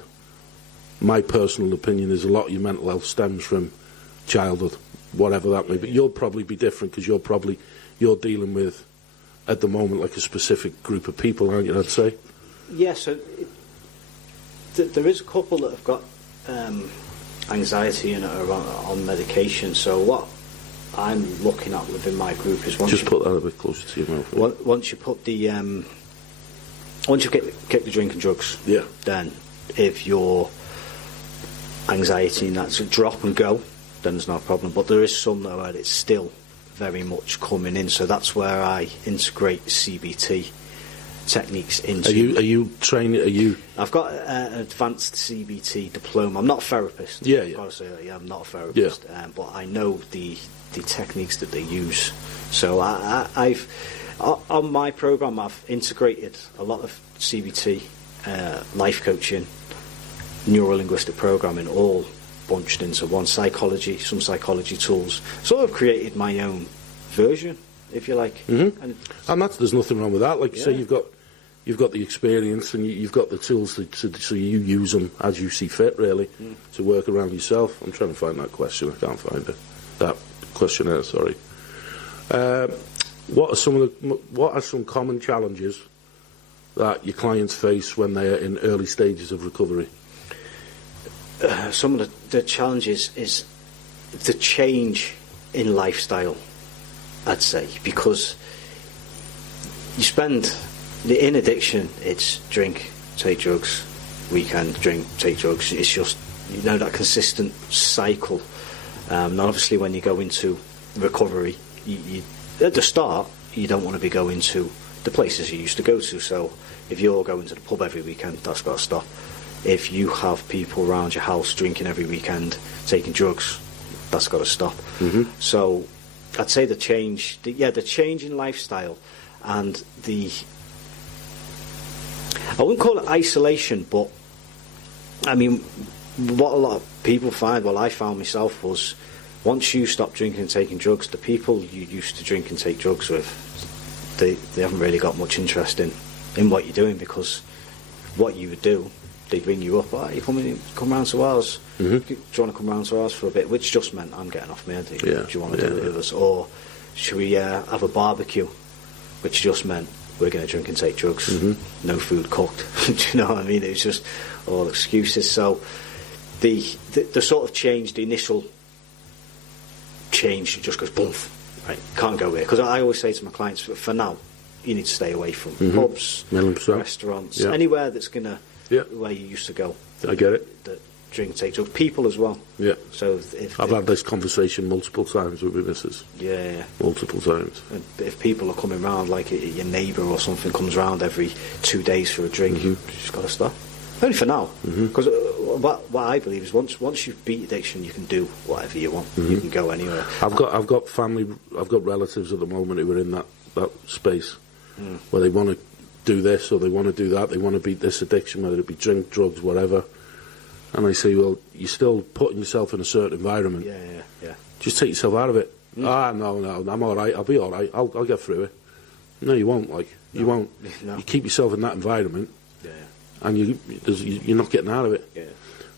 my personal opinion is a lot of your mental health stems from childhood, whatever that may be. You'll probably be different because you're dealing with at the moment like a specific group of people, aren't you? I'd say. Yeah. So there is a couple that have got anxiety and are on medication. So what I'm looking at within my group is put that a bit closer to your mouth. Once you put the once you kick the drink and drugs, then if your anxiety and that's a drop and go, then there's no problem. But there is some though where it's still very much coming in. So that's where I integrate CBT techniques into. Are you training? I've got an advanced CBT diploma. I'm not a therapist. I've got to say that. I'm not a therapist. But I know the techniques that they use. So I've on my program I've integrated a lot of CBT, life coaching, neuro-linguistic programming, all bunched into one. Psychology, some psychology tools. So I've created my own version, if you like. And there's nothing wrong with that. Like you say, you've got the experience and you've got the tools so you use them as you see fit, really, to work around yourself. I'm trying to find that question. I can't find it. That questionnaire. Sorry. What are some common challenges that your clients face when they are in early stages of recovery? Some of the challenges is the change in lifestyle, I'd say, because you spend in addiction, it's drink, take drugs, weekend, drink, take drugs. It's just, that consistent cycle. And obviously when you go into recovery, you at the start, you don't want to be going to the places you used to go to. So if you're going to the pub every weekend, that's got to stop. If you have people around your house drinking every weekend, taking drugs, that's got to stop. So I'd say the change in lifestyle and I wouldn't call it isolation, but I mean, what a lot of people find, well, I found myself, was once you stop drinking and taking drugs, the people you used to drink and take drugs with, they haven't really got much interest in what you're doing, because what you would do, they'd ring you up, you come round to ours, do you want to come round to ours for a bit, which just meant I'm getting off my head, do you want to do it with us, or should we have a barbecue, which just meant we're going to drink and take drugs, no food cooked. Do you know what I mean? It was just all excuses. So the sort of change, the initial change, just goes boom, right? Can't go there, because I always say to my clients, for now, you need to stay away from pubs, restaurants, anywhere that's gonna where you used to go. I get it. That drink, take drugs, people as well. Yeah. So I've had this conversation multiple times with my missus. Yeah. Multiple times. If people are coming round, like your neighbour or something comes round every 2 days for a drink, you just got to stop. Only for now, because what I believe is once you've beat addiction, you can do whatever you want. You can go anywhere. I've got family, I've got relatives at the moment who are in that space where they want to do this or they want to do that. They want to beat this addiction, whether it be drink, drugs, whatever. And I say, well, you're still putting yourself in a certain environment. Yeah. Just take yourself out of it. No, I'm all right. I'll be all right. I'll get through it. No, you won't. You won't. No. You keep yourself in that environment, and you're not getting out of it. Yeah.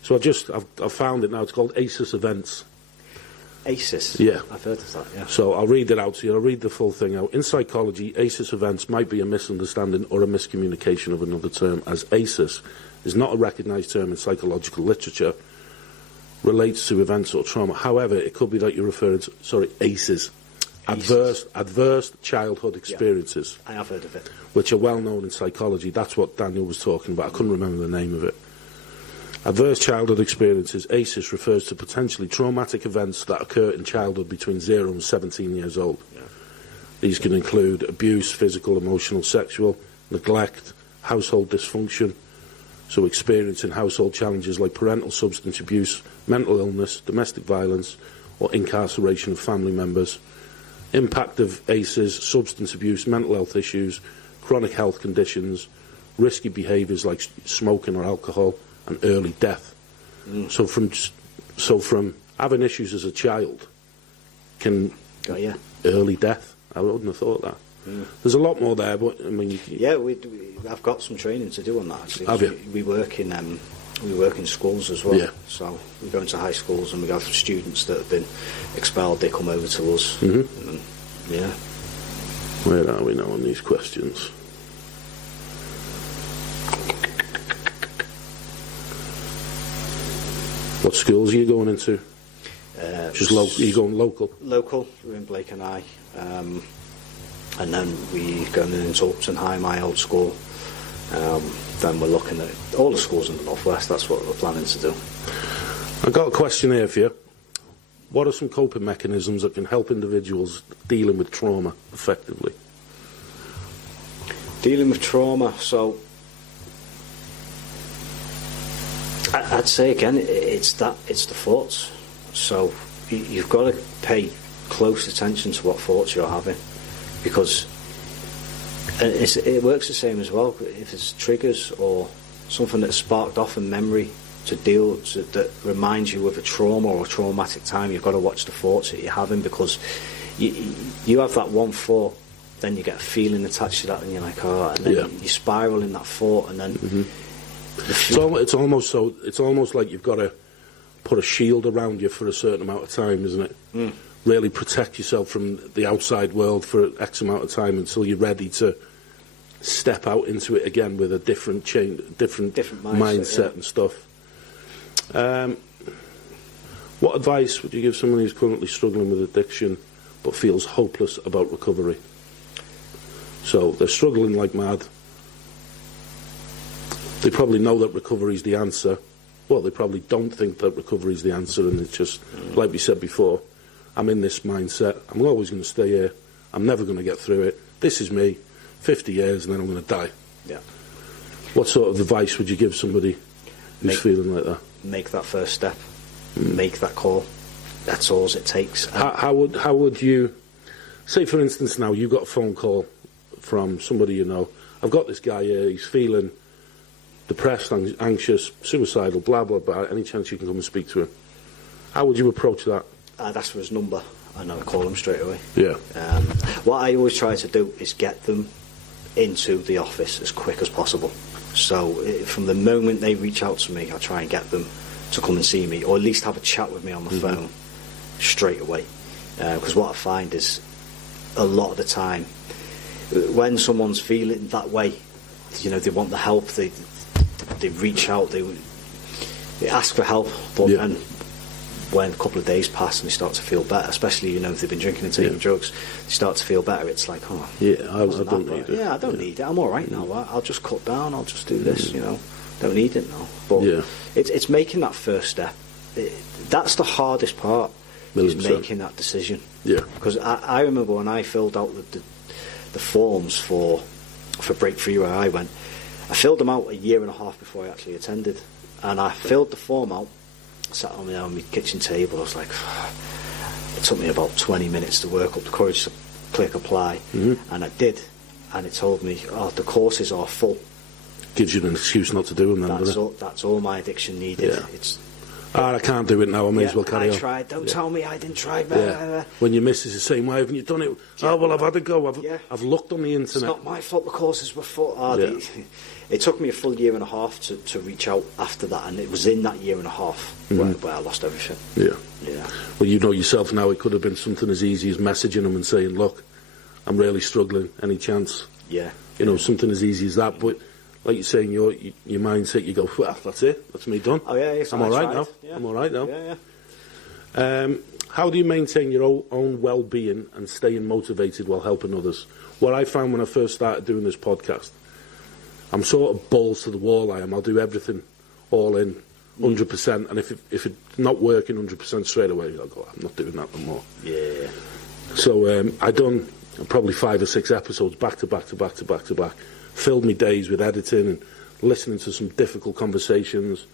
So I've found it now. It's called ACEs events. ACEs? Yeah. I've heard of that, yeah. So I'll read it out to you. I'll read the full thing out. In psychology, ACEs events might be a misunderstanding or a miscommunication of another term, as ACEs is not a recognised term in psychological literature, relates to events or trauma. However, it could be that you're referring to, ACEs. Adverse childhood experiences. Yeah, I have heard of it. Which are well known in psychology. That's what Daniel was talking about. I couldn't remember the name of it. Adverse childhood experiences, ACEs, refers to potentially traumatic events that occur in childhood between 0 and 17 years old. Yeah. These can include abuse, physical, emotional, sexual, neglect, household dysfunction, so experiencing household challenges like parental substance abuse, mental illness, domestic violence, or incarceration of family members. Impact of ACEs, substance abuse, mental health issues, chronic health conditions, risky behaviours like smoking or alcohol, and early death. So from having issues as a child can early death. I wouldn't have thought that. There's a lot more there, but I mean, I've got some training to do on that. Actually, have you? We work in schools as well. Yeah. So we go into high schools and we have students that have been expelled. They come over to us. And, Where are we now on these questions? What schools are you going into? Just local. Are you going local? Local. We're in Blake and I, and then we going into Upton High, my old school. Then we're looking at all the schools in the northwest. That's what we're planning to do. I've got a question here for you. What are some coping mechanisms that can help individuals dealing with trauma effectively? Dealing with trauma, so I'd say again, it's the thoughts. So you've got to pay close attention to what thoughts you're having, because it works the same as well. If it's triggers or something that's sparked off in memory that reminds you of a trauma or a traumatic time, you've got to watch the thoughts that you're having, because you have that one thought, then you get a feeling attached to that, and you're like, and then you spiral in that thought, and then it's almost like you've got to put a shield around you for a certain amount of time, isn't it? Really protect yourself from the outside world for X amount of time until you're ready to step out into it again with a different mindset and stuff. What advice would you give someone who's currently struggling with addiction but feels hopeless about recovery? So they're struggling like mad. They probably know that recovery is the answer. Well, they probably don't think that recovery is the answer, and it's just, like we said before, I'm in this mindset. I'm always going to stay here. I'm never going to get through it. This is me. 50 years, and then I'm going to die. Yeah. What sort of advice would you give somebody who's feeling like that? Make that first step. Make that call. That's all it takes. How would you, say for instance now, you got a phone call from somebody you know. I've got this guy here, he's feeling depressed, anxious, suicidal, blah, blah, blah. Any chance you can come and speak to him? How would you approach that? I'd ask for his number, and I'd call him straight away. Yeah. What I always try to do is get them into the office as quick as possible. So from the moment they reach out to me, I try and get them to come and see me, or at least have a chat with me on the phone straight away. Because what I find is, a lot of the time, when someone's feeling that way, they want the help, they reach out, they ask for help, but then when a couple of days pass and they start to feel better, especially if they've been drinking and taking drugs, they start to feel better. It's like, I don't need it. Yeah, I don't need it. I'm all right now. I'll just cut down. I'll just do this. Don't need it now. But it's making that first step. That's the hardest part. Is making that decision. Yeah. Because I remember when I filled out the forms for Breakthrough where I went, I filled them out a year and a half before I actually attended, and I filled the form out, sat on my kitchen table. I was like, it took me about 20 minutes to work up the courage to click apply, and I did, and it told me, the courses are full. Gives you an excuse not to do them then, doesn't it? That's all my addiction needed. Yeah. I can't do it now, I may as well carry on. I tried, don't tell me I didn't try. When your missus is saying, why haven't you done it? Oh, well, I've had a go, I've looked on the internet. It's not my fault the courses were full. It took me a full year and a half to reach out after that, and it was in that year and a half where I lost everything. Yeah. Well, you know yourself now, it could have been something as easy as messaging them and saying, look, I'm really struggling, any chance? Yeah. You know, something as easy as that, but like you're saying, your mindset, you go, well, that's it, that's me done. Oh, yeah, yes, I'm all right now. Yeah. I'm all right now. Yeah. How do you maintain your own well-being and staying motivated while helping others? What I found when I first started doing this podcast, I'm sort of balls to the wall. I'll do everything all in, 100%, and if it's not working 100% straight away, I'll go, I'm not doing that no more. Yeah. So I done probably 5 or 6 episodes back to back, filled me days with editing and listening to some difficult conversations.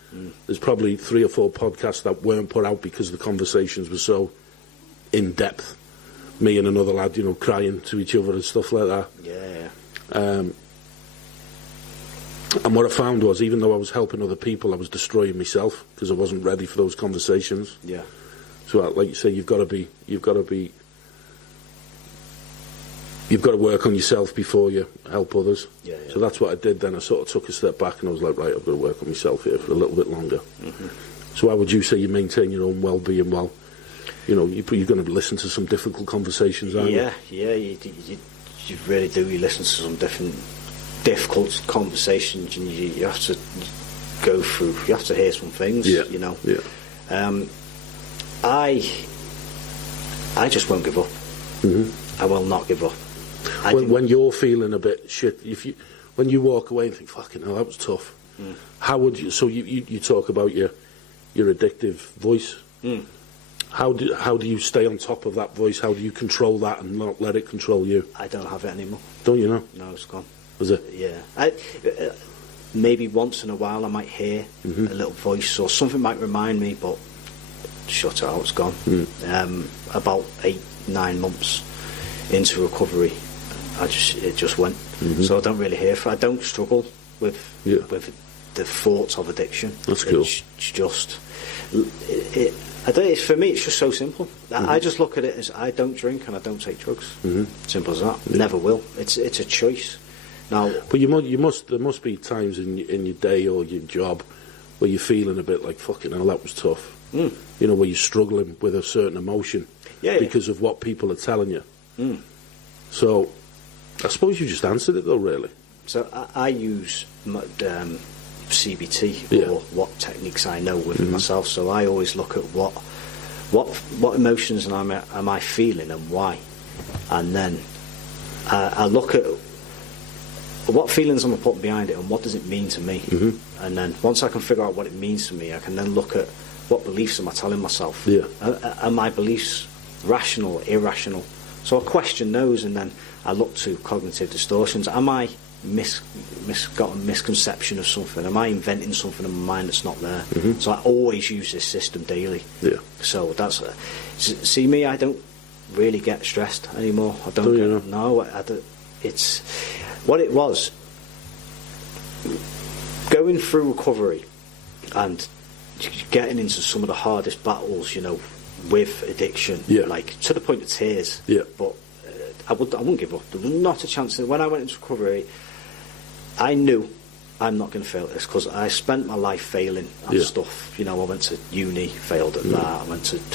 There's probably 3 or 4 podcasts that weren't put out because the conversations were so in-depth. Me and another lad, crying to each other and stuff like that. Yeah. And what I found was, even though I was helping other people, I was destroying myself because I wasn't ready for those conversations. Yeah. So, like you say, you've got to work on yourself before you help others. Yeah. So that's what I did then. I sort of took a step back and I was like, right, I've got to work on myself here for a little bit longer. So how would you say you maintain your own well-being while, you're going to listen to some difficult conversations, aren't you? Yeah, you really do. You listen to some difficult conversations, and you have to go through, you have to hear some things, Yeah. I just won't give up. I will not give up. When you're feeling a bit shit, when you walk away and think, fucking hell, that was tough, how would you, so you talk about your addictive voice, how do you stay on top of that voice? How do you control that and not let it control you? I don't have it anymore. Don't you know? No, it's gone. Is it? Yeah. Maybe once in a while I might hear a little voice or something might remind me, but shut it out, it's gone. About 8-9 months into recovery, it just went. So I don't really hear I don't struggle with the thoughts of addiction. That's cool. It's just for me it's just so simple. I just look at it as I don't drink and I don't take drugs. Simple as that. Never will. It's a choice. Now, but there must be times in your day or your job where you're feeling a bit like, fucking hell, that was tough. Where you're struggling with a certain emotion because of what people are telling you. So I suppose you just answered it though, really. So I use CBT or what techniques I know within myself. So I always look at what emotions am I feeling and why, and then I look at what feelings am I putting behind it and what does it mean to me. And then once I can figure out what it means to me, I can then look at what beliefs am I telling myself. Are my beliefs rational or irrational? So I question those, and then I look to cognitive distortions. Am I got a misconception of something? Am I inventing something in my mind that's not there? So I always use this system daily. So that's see me. I don't really get stressed anymore. I don't. No, I don't. It's what it was. Going through recovery and getting into some of the hardest battles, with addiction, like to the point of tears. But I wouldn't give up. There was not a chance. When I went into recovery, I knew I'm not going to fail at this because I spent my life failing at stuff. I went to uni, failed at that. I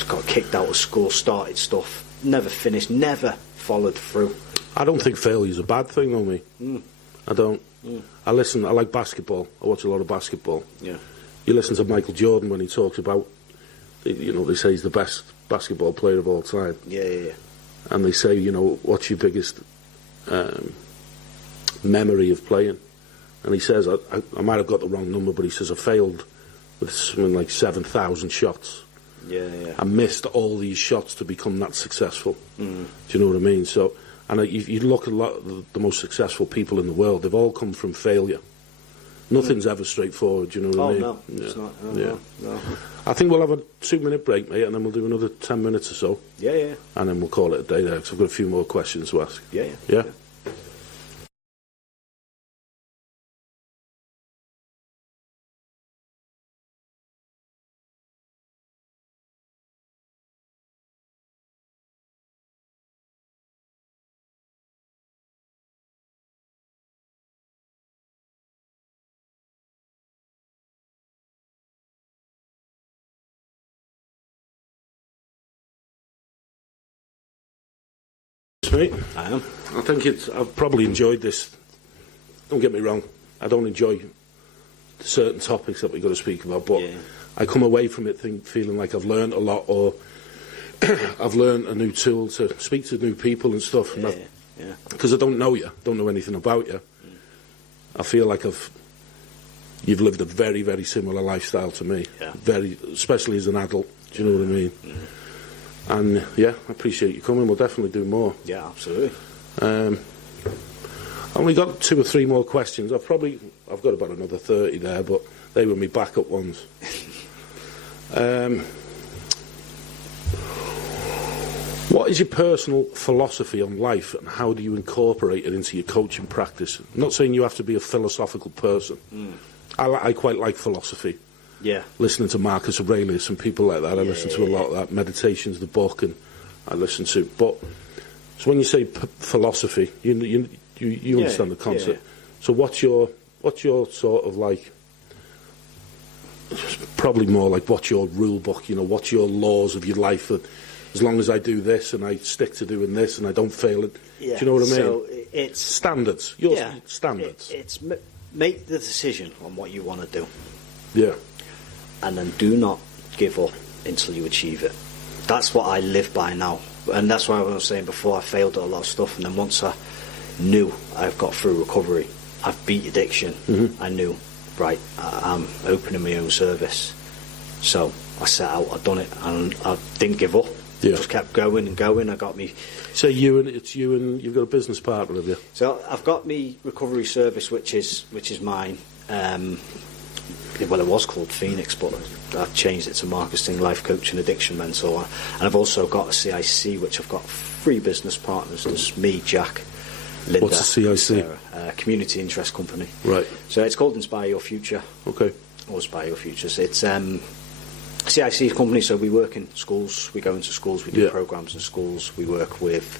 got kicked out of school, started stuff, never finished, never followed through. I don't think failure's a bad thing on me. I don't. I like basketball. I watch a lot of basketball. You listen to Michael Jordan when he talks about, they say he's the best basketball player of all time. And they say, what's your biggest memory of playing? And he says, I might have got the wrong number, but he says I failed with something like 7,000 shots. I missed all these shots to become that successful. Do you know what I mean? So, and you look at a lot of the most successful people in the world, they've all come from failure. Nothing's ever straightforward, you know what I mean? No, it's not. No. I think we'll have a 2-minute break, mate, and then we'll do another 10 minutes or so. Yeah. And then we'll call it a day there, because I've got a few more questions to ask. Yeah? Mate. I am. I think I've probably enjoyed this. Don't get me wrong, I don't enjoy certain topics that we've got to speak about, but I come away from it feeling like I've learned a lot, or I've learned a new tool to speak to new people and stuff. Because I don't know you, don't know anything about you. I feel like you've lived a very, very similar lifestyle to me, especially as an adult. Do you know what I mean? And I appreciate you coming. We'll definitely do more. Yeah, absolutely. I only got 2 or 3 more questions. I've got about another 30 there, but they were my backup ones. What is your personal philosophy on life, and how do you incorporate it into your coaching practice? I'm not saying you have to be a philosophical person. I quite like philosophy. Yeah. Listening to Marcus Aurelius and people like that, I listen to a lot of that. Meditation's the book, and I listen to. But so when you say philosophy, you understand the concept. Yeah. So what's your sort of like? Probably more like what's your rule book? You know, what's your laws of your life? That as long as I do this and I stick to doing this and I don't fail it. Yeah. Do you know what I mean? So it's standards. Standards. It's make the decision on what you want to do. Yeah. And then do not give up until you achieve it. That's what I live by now. And that's why I was saying before, I failed at a lot of stuff, and then once I knew I've got through recovery, I've beat addiction, I knew, right, I'm opening my own service. So I set out, I've done it, and I didn't give up. Just kept going and going. I got me... So you've got a business partner, have you? So I've got me recovery service, which is mine. Well, it was called Phoenix, but I've changed it to Marcus Ting, Life Coach and Addiction Mentor. And I've also got a CIC, which I've got 3 business partners. There's me, Jack, Linda. What's a CIC? Sarah, Community Interest Company. Right. So it's called Inspire Your Future. Okay. Or Inspire Your Futures. It's CIC company, so we work in schools. We go into schools, we do programs in schools. We work with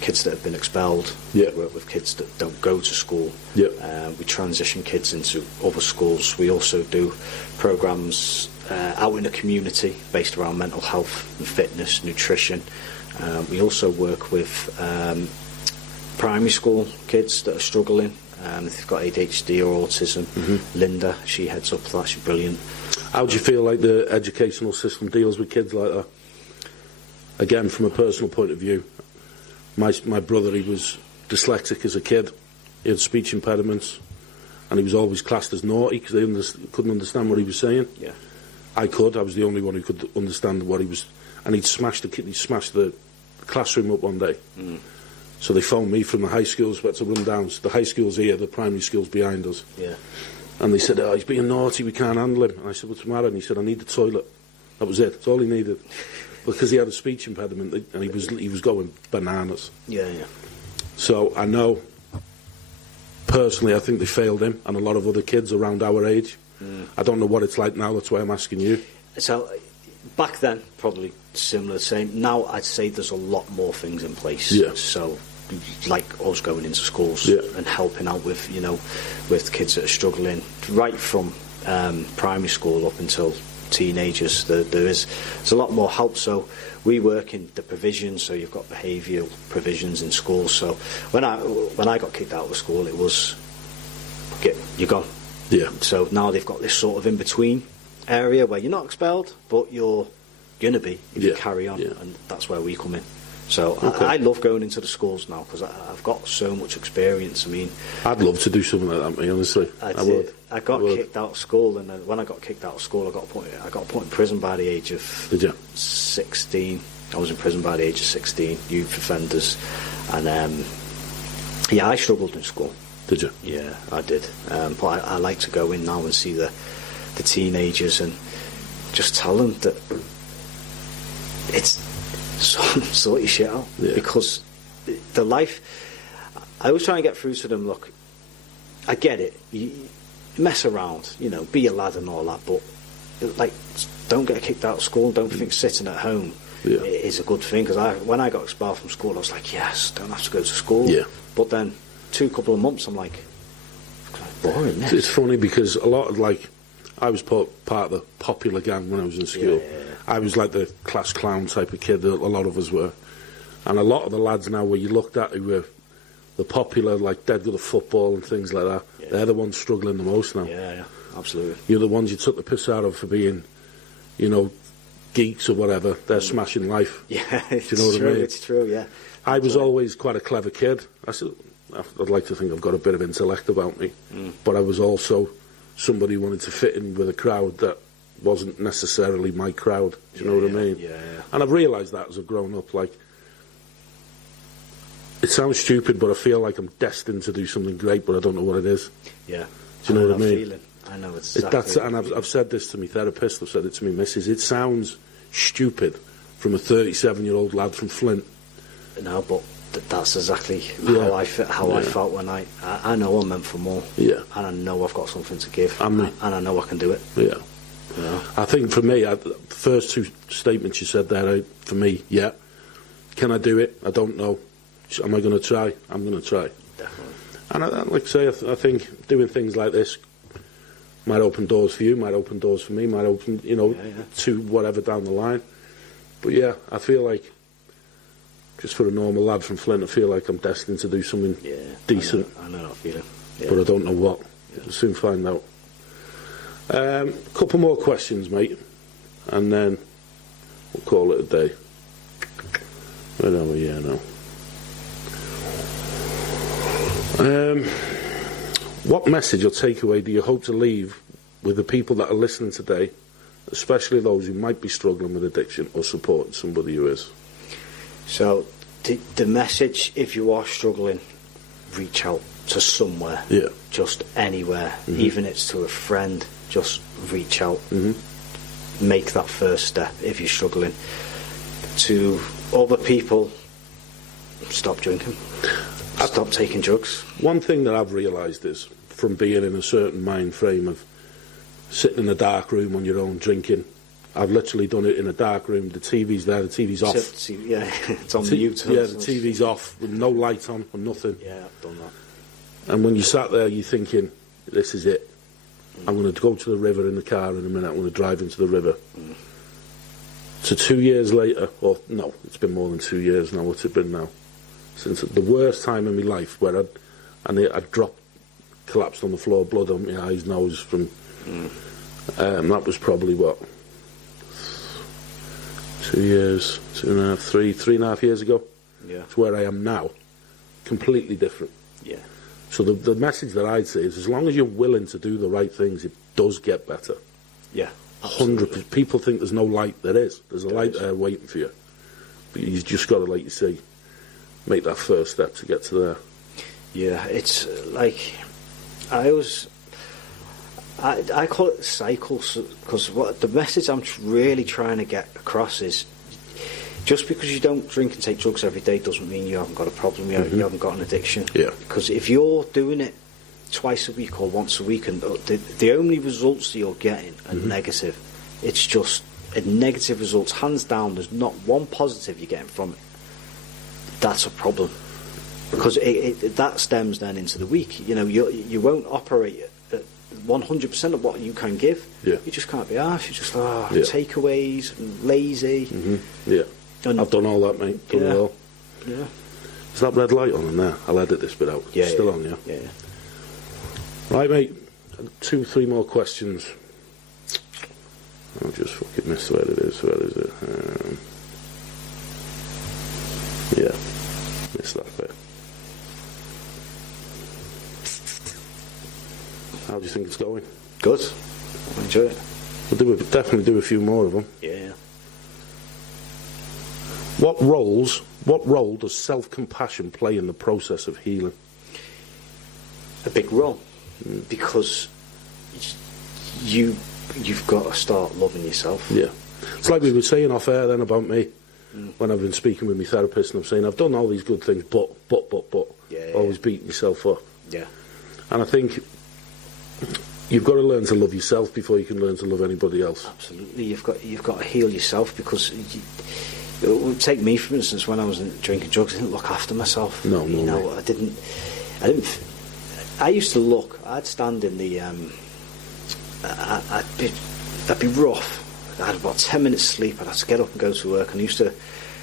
kids that have been expelled. We work with kids that don't go to school. We transition kids into other schools. We also do programs out in the community based around mental health and fitness, nutrition. We also work with primary school kids that are struggling. If they've got ADHD or autism. Linda, she heads up that. She's brilliant. How do you feel like the educational system deals with kids like that? Again, from a personal point of view, my brother, he was dyslexic as a kid. He had speech impediments, and he was always classed as naughty because they couldn't understand what he was saying. I could. I was the only one who could understand what he was. And he'd smashed the classroom up one day. So they phoned me from the high schools. We had to run down. So the high school's here, the primary school's behind us. And they said, he's being naughty, we can't handle him. And I said, what's the matter? And he said, I need the toilet. That was it. That's all he needed. Because he had a speech impediment, and he was going bananas. So I know, personally, I think they failed him and a lot of other kids around our age. I don't know what it's like now. That's why I'm asking you. So back then, probably similar, same. Now I'd say there's a lot more things in place. So like us going into schools and helping out with, with kids that are struggling, right from primary school up until teenagers. There's a lot more help. So we work in the provisions. So you've got behavioural provisions in schools. So when I got kicked out of school, it was you're gone. So now they've got this sort of in between area where you're not expelled, but you're gonna be if you carry on, and that's where we come in. So I love going into the schools now because I've got so much experience. I mean, I'd love to do something like that, mate, honestly. I would. I got kicked out of school, and then when I got kicked out of school, I got put in prison by the age of 16. I was in prison by the age of 16, youth offenders, and I struggled in school. Did you? Yeah, I did. But I like to go in now and see the teenagers and just tell them that it's sort your shit out. Yeah. Because the life, I always try and get through to them, look, I get it, you mess around, you know, be a lad and all that, but like, don't get kicked out of school, don't think sitting at home is a good thing, because when I got expelled from school I was like, yes, don't have to go to school. But then couple of months I'm like, boring. It's funny because a lot of, like, I was part of the popular gang when I was in school. I was like the class clown type of kid that a lot of us were, and a lot of the lads now where you looked at who were the popular, like dead good at football and things like that, they're the ones struggling the most now. Yeah, absolutely. You're the ones you took the piss out of for being, you know, geeks or whatever. They're smashing life. Yeah, it's Do you know what true, I mean? It's true, yeah. I was always quite a clever kid. I'd like to think I've got a bit of intellect about me, but I was also somebody who wanted to fit in with a crowd that wasn't necessarily my crowd. Do you know what I mean? Yeah. And I've realised that as I've grown up. Like, it sounds stupid, but I feel like I'm destined to do something great, but I don't know what it is. Yeah. Do you know what I mean? Feeling. I know it's exactly. And I've said this to my therapist. I've said it to my missus. It sounds stupid from a 37-year-old lad from Flint. No, but that's exactly how I felt when I know I'm meant for more. Yeah. And I know I've got something to give. And I know I can do it. Yeah. I think for me, the first two statements you said there, for me, yeah. Can I do it? I don't know. Am I going to try? I'm going to try. Definitely. And like I say, I think doing things like this might open doors for you, might open doors for me, might open, you know, to whatever down the line. But yeah, I feel like, just for a normal lad from Flint, I feel like I'm destined to do something decent. I know that feeling. Yeah. But I don't know what. We'll soon find out. Couple more questions, mate, and then we'll call it a day. Where are we here now? What message or takeaway do you hope to leave with the people that are listening today, especially those who might be struggling with addiction or supporting somebody who is? So, the message, if you are struggling, reach out to somewhere. Yeah. Just anywhere. Mm-hmm. Even if it's to a friend, just reach out. Mm-hmm. Make that first step if you're struggling. To other people, stop drinking. Stop taking drugs. One thing that I've realised is, from being in a certain mind frame of sitting in a dark room on your own drinking, I've literally done it in a dark room. The TV's there, the TV's off. It's on mute. Yeah, the TV's off with no light on or nothing. Yeah, I've done that. And when you sat there, you're thinking, this is it. I'm going to go to the river in the car in a minute. I'm going to drive into the river. So 2 years later, or no, it's been more than 2 years now. What's it been now? Since the worst time in my life, where I'd dropped, collapsed on the floor, blood on my eyes, nose from. That was probably what, 2 years, 2.5, 3.5 years ago. Yeah. To where I am now, completely different. Yeah. So the message that I'd say is, as long as you're willing to do the right things, it does get better. Yeah. 100%. People think there's no light. There is. There's a light there waiting for you. But you've just got to, like you say, make that first step to get to there. Yeah, it's like I call it cycles, because what the message I'm really trying to get across is, just because you don't drink and take drugs every day doesn't mean you haven't got a problem. You haven't got an addiction. Yeah. Because if you're doing it twice a week or once a week, and the only results that you're getting are negative, it's just a negative results, hands down. There's not one positive you're getting from it. That's a problem, because that stems then into the week. You know, you won't operate at 100% of what you can give. Yeah. You just can't be arsed. You're just takeaways and lazy. Yeah. And I've done all that, mate. Done it all. Yeah. Is that red light on in there? I'll edit this bit out. Yeah. Still on, yeah? Yeah. Right, mate. 2-3 more questions. I'll just fucking miss where it is. Where is it? Yeah. Missed that bit. How do you think it's going? Good. I enjoy it. We'll definitely do a few more of them. Yeah. What role does self-compassion play in the process of healing? a big role, because you've got to start loving yourself. Yeah. It's like we were saying off air then about me, when I've been speaking with my therapist, and I'm saying I've done all these good things, but, always beating yourself up. Yeah. And I think you've got to learn to love yourself before you can learn to love anybody else. Absolutely. You've got to heal yourself, because take me, for instance. When I was drinking drugs, I didn't look after myself. No. I didn't. I used to look. I'd stand in the. I'd be rough. I had about 10 minutes sleep. I'd have to get up and go to work. And I used to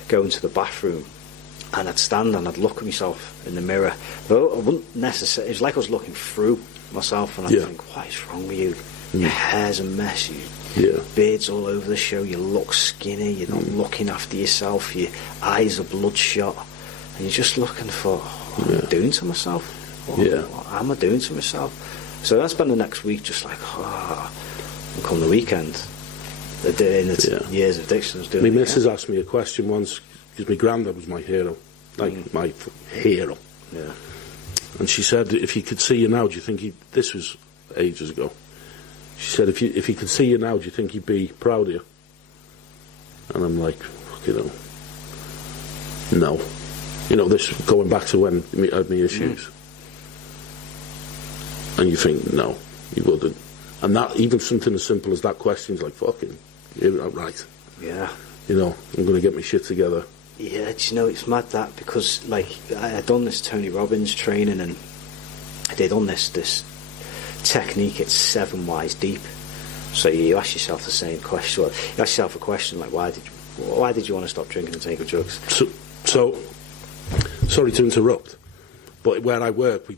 go into the bathroom, and I'd stand and I'd look at myself in the mirror. But I wouldn't necessarily. It was like I was looking through myself, and I'd think, "What is wrong with you? Your hair's a mess. Your beard's all over the show. You look skinny. You're not looking after yourself. Your eyes are bloodshot, and you're just looking for what am I doing to myself? What am I doing to myself?" So I spent the next week just like, and come the weekend, in the years of addiction, I was doing. My missus asked me a question once, because my granddad was my hero, my hero. Yeah. And she said, "If he could see you now, do you think he'd..." This was ages ago. She said, if he could see you now, do you think he'd be proud of you?" And I'm like, no. This going back to when I had my issues. And you think, no, he wouldn't. And that, even something as simple as that question is like, fucking, you're right. Yeah. I'm going to get my shit together. Yeah, it's mad that, because, like, I had done this Tony Robbins training, and I did on this technique. It's 7 whys deep. So you ask yourself the same question. Well, you ask yourself a question like, why did you want to stop drinking and taking drugs? So sorry to interrupt, but where I work, we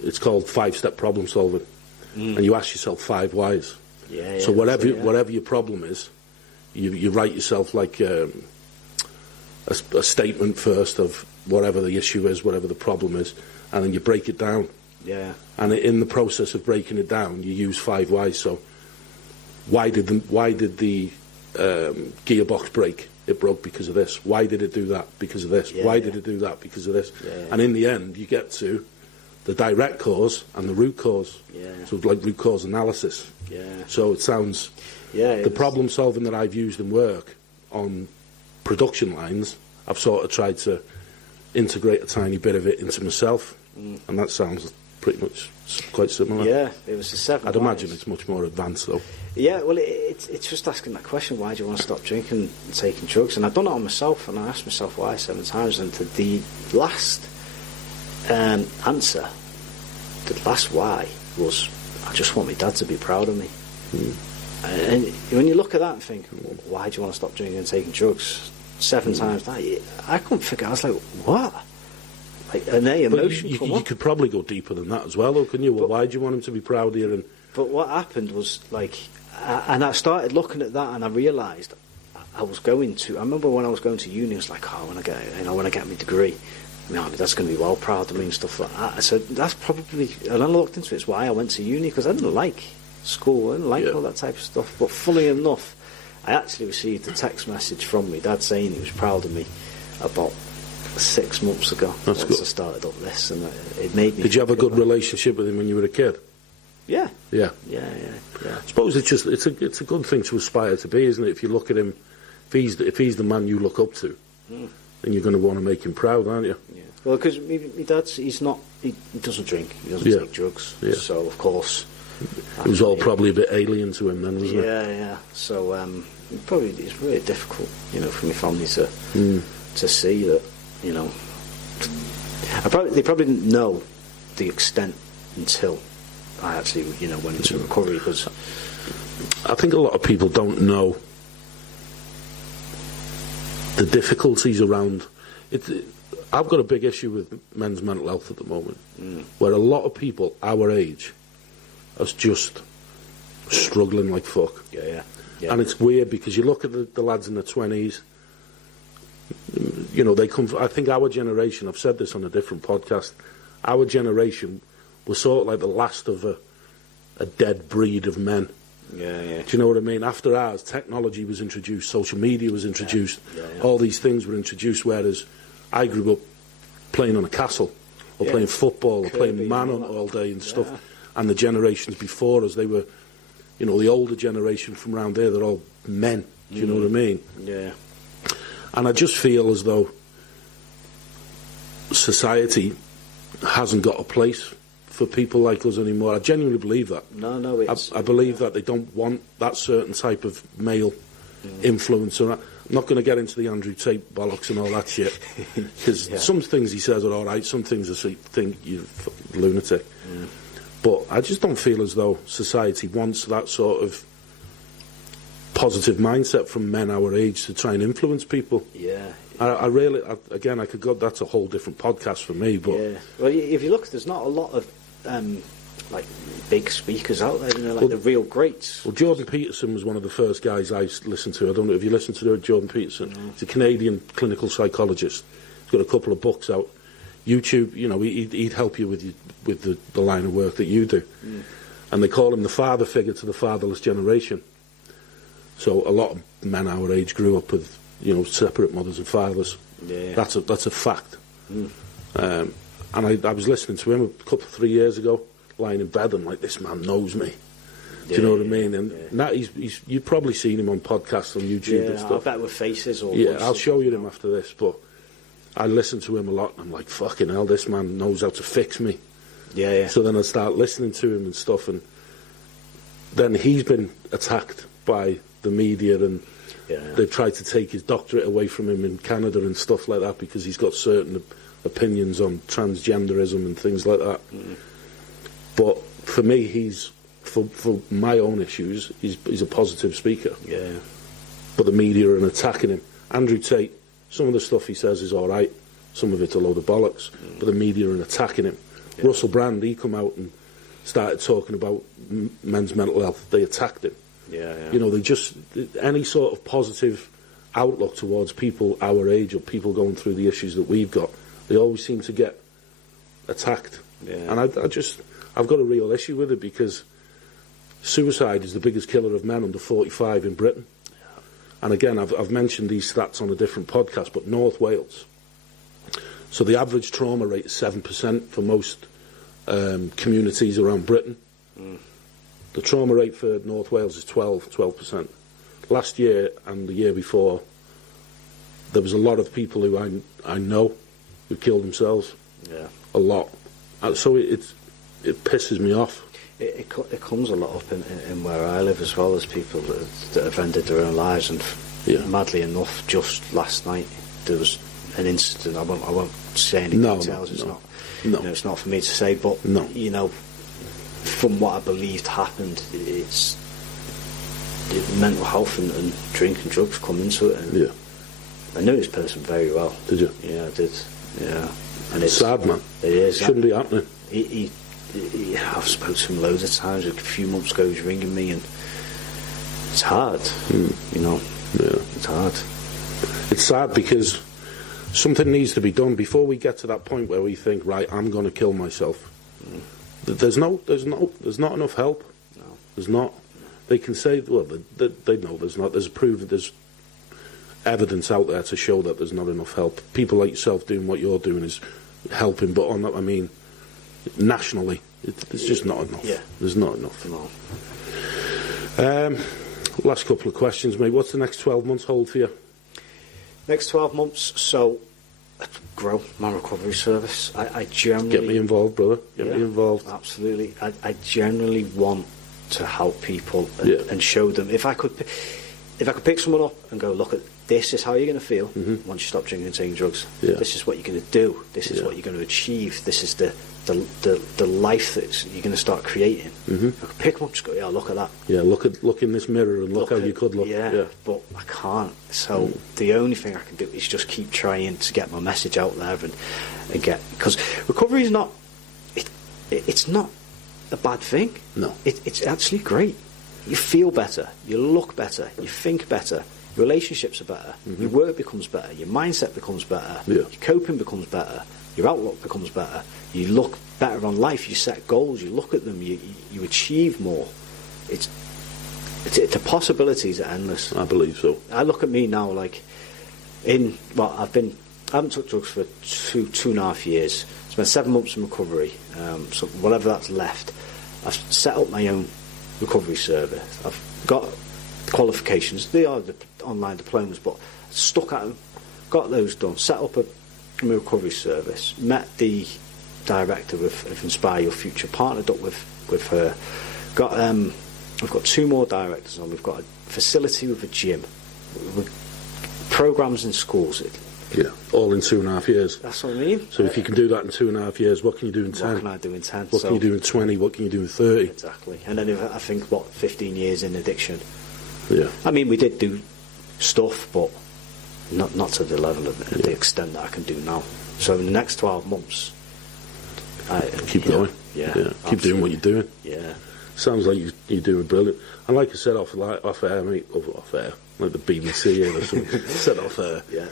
it's called 5-step problem solving, and you ask yourself 5 whys. Yeah. So whatever your problem is, you write yourself like a statement first of whatever the issue is, whatever the problem is, and then you break it down. Yeah. And in the process of breaking it down, you use 5 whys. So why did the gearbox break? It broke because of this. Why did it do that? Because of this. Why did it do that? Because of this. Yeah. And in the end, you get to the direct cause and the root cause. Yeah. So it's like root cause analysis. Yeah. So it sounds... the problem solving that I've used in work on production lines, I've sort of tried to integrate a tiny bit of it into myself, and that sounds pretty much quite similar. Yeah, it was the 7 I'd imagine it's much more advanced, though. Yeah, well, it's just asking that question, why do you want to stop drinking and taking drugs? And I've done it on myself, and I asked myself why 7 times, and the last answer, the last why, was, I just want my dad to be proud of me. And when you look at that and think, why do you want to stop drinking and taking drugs? 7 times that, I couldn't figure out. I was like, what? Like, and emotion. You could probably go deeper than that as well, though, couldn't you? Well, why do you want him to be proud of you? But what happened was, like, and I started looking at that, and I realised I remember when I was going to uni, I was like, I want to get my degree. That's going to be well proud of me and stuff like that. So that's probably, and I looked into it, it's why I went to uni, because I didn't like school, I didn't like all that type of stuff. But funnily enough, I actually received a text message from my dad saying he was proud of me about 6 months ago. That's once good. I started up this, and it made me... Did you have a good relationship with him when you were a kid? Yeah. Yeah. I suppose it's a good thing to aspire to be, isn't it? If you look at him, if he's the man you look up to, then you're going to want to make him proud, aren't you? Yeah. Well, because my dad's, he doesn't drink, he doesn't take drugs, so of course... It was all probably a bit alien to him then, wasn't it? Yeah. So probably it's really difficult, for my family to see that, they probably didn't know the extent until I actually, went into recovery. Because I think a lot of people don't know the difficulties around it. I've got a big issue with men's mental health at the moment, where a lot of people our age are just struggling like fuck. Yeah. And it's weird because you look at the lads in their 20s, they come... I think our generation, I've said this on a different podcast, our generation was sort of like the last of a dead breed of men. Yeah. Do you know what I mean? After ours, technology was introduced, social media was introduced, all these things were introduced, whereas I grew up playing on a castle or playing football, or playing Manhunt all day and stuff. And the generations before us, they were, you know, the older generation from around there, they're all men. Do you know what I mean? Yeah. And I just feel as though society hasn't got a place for people like us anymore. I genuinely believe that. No, it's... I believe that they don't want that certain type of male influence. And I'm not going to get into the Andrew Tate bollocks and all that shit, because some things he says are all right, some things I think you're a lunatic. But I just don't feel as though society wants that sort of positive mindset from men our age to try and influence people. Yeah. I really, again, I could go, that's a whole different podcast for me, but... Yeah. Well, if you look, there's not a lot of, like, big speakers out there, you know, like the real greats. Well, Jordan Peterson was one of the first guys I listened to. I don't know if you listened to Jordan Peterson. He's a Canadian clinical psychologist. He's got a couple of books out. YouTube, you know, he'd help you with the line of work that you do. And they call him the father figure to the fatherless generation. So a lot of men our age grew up with, you know, separate mothers and fathers. Yeah. That's a fact. And I was listening to him a couple, 3 years ago, lying in bed, and like, this man knows me. Do you know what I mean? And now you've probably seen him on podcasts on YouTube and stuff. I bet with faces or... Yeah, I'll show you him after this, but I listen to him a lot, and I'm like, fucking hell, this man knows how to fix me. Yeah. So then I start listening to him and stuff, and then he's been attacked by the media, and they've tried to take his doctorate away from him in Canada and stuff like that, because he's got certain opinions on transgenderism and things like that. But for me, he's, for my own issues, he's a positive speaker. Yeah. But the media are attacking him. Andrew Tate, some of the stuff he says is all right, some of it's a load of bollocks, but the media are attacking him. Russell Brand, he come out and started talking about men's mental health. They attacked him. Yeah. You know, they just, any sort of positive outlook towards people our age or people going through the issues that we've got, they always seem to get attacked. Yeah. And I've got a real issue with it, because suicide is the biggest killer of men under 45 in Britain. And again, I've mentioned these stats on a different podcast, but North Wales. So the average trauma rate is 7% for most communities around Britain. The trauma rate for North Wales is 12%. Last year and the year before, there was a lot of people who I know who killed themselves. Yeah. A lot. So it pisses me off. It comes a lot up in where I live as well, as people that have ended their own lives, and madly enough, just last night there was an incident. I won't say any details. It's not. You know, it's not for me to say, but you know, from what I believed happened, it's mental health and drink and drugs come into it. And I knew this person very well. Did you? Yeah, I did. Yeah, and it's sad, man. It is. Shouldn't be happening. I've spoken to him loads of times. A few months ago, he was ringing me, and it's hard. You know. Yeah. It's hard. It's sad because something needs to be done before we get to that point where we think, right, I'm going to kill myself. There's not enough help. No. There's not. They can say, well, they know there's not. There's evidence out there to show that there's not enough help. People like yourself doing what you're doing is helping, but on that, I mean, nationally, it's just not enough. Yeah. There's not enough. No. Last couple of questions, mate. What's the next 12 months hold for you? Next 12 months, so grow my recovery service. I generally... Get me involved, brother. Get me involved. Absolutely. I generally want to help people and show them. If I could pick someone up and go, look, this is how you're going to feel once you stop drinking and taking drugs. Yeah. This is what you're going to do. This is what you're going to achieve. This is the life that you're going to start creating. If I could pick them up, just go, look at that. Yeah, look in this mirror and look how you could look. Yeah, but I can't. So the only thing I can do is just keep trying to get my message out there and get, because recovery is not. It's not a bad thing. No, it's actually great. You feel better. You look better. You think better. Your relationships are better. Your work becomes better. Your mindset becomes better. Yeah. Your coping becomes better. Your outlook becomes better. You look better on life. You set goals. You look at them. You achieve more. The possibilities are endless. I believe so. I look at me now, like I've been I haven't took drugs for 2.5 years. Spent 7 months in recovery. So whatever that's left, I've set up my own recovery service. I've got qualifications. They are the online diplomas, but stuck at them, got those done, set up a recovery service, met the director of Inspire Your Future, partnered up with her. We've got 2 more directors on. We've got a facility with a gym, with programs in schools. Yeah, all in 2.5 years. That's what I mean. So if you can do that in 2.5 years, what can you do in 10? What can I do in 10? What can you do in 20? What can you do in 30? Exactly. And then I think, 15 years in addiction. Yeah. I mean, we did do stuff, but not to the level of the extent that I can do now. So in the next 12 months, keep going. Yeah. Keep doing what you're doing. Yeah. Sounds like you're doing brilliant. And like I said off air, mate, off air, like the BBC here or something. Said off air. Yeah.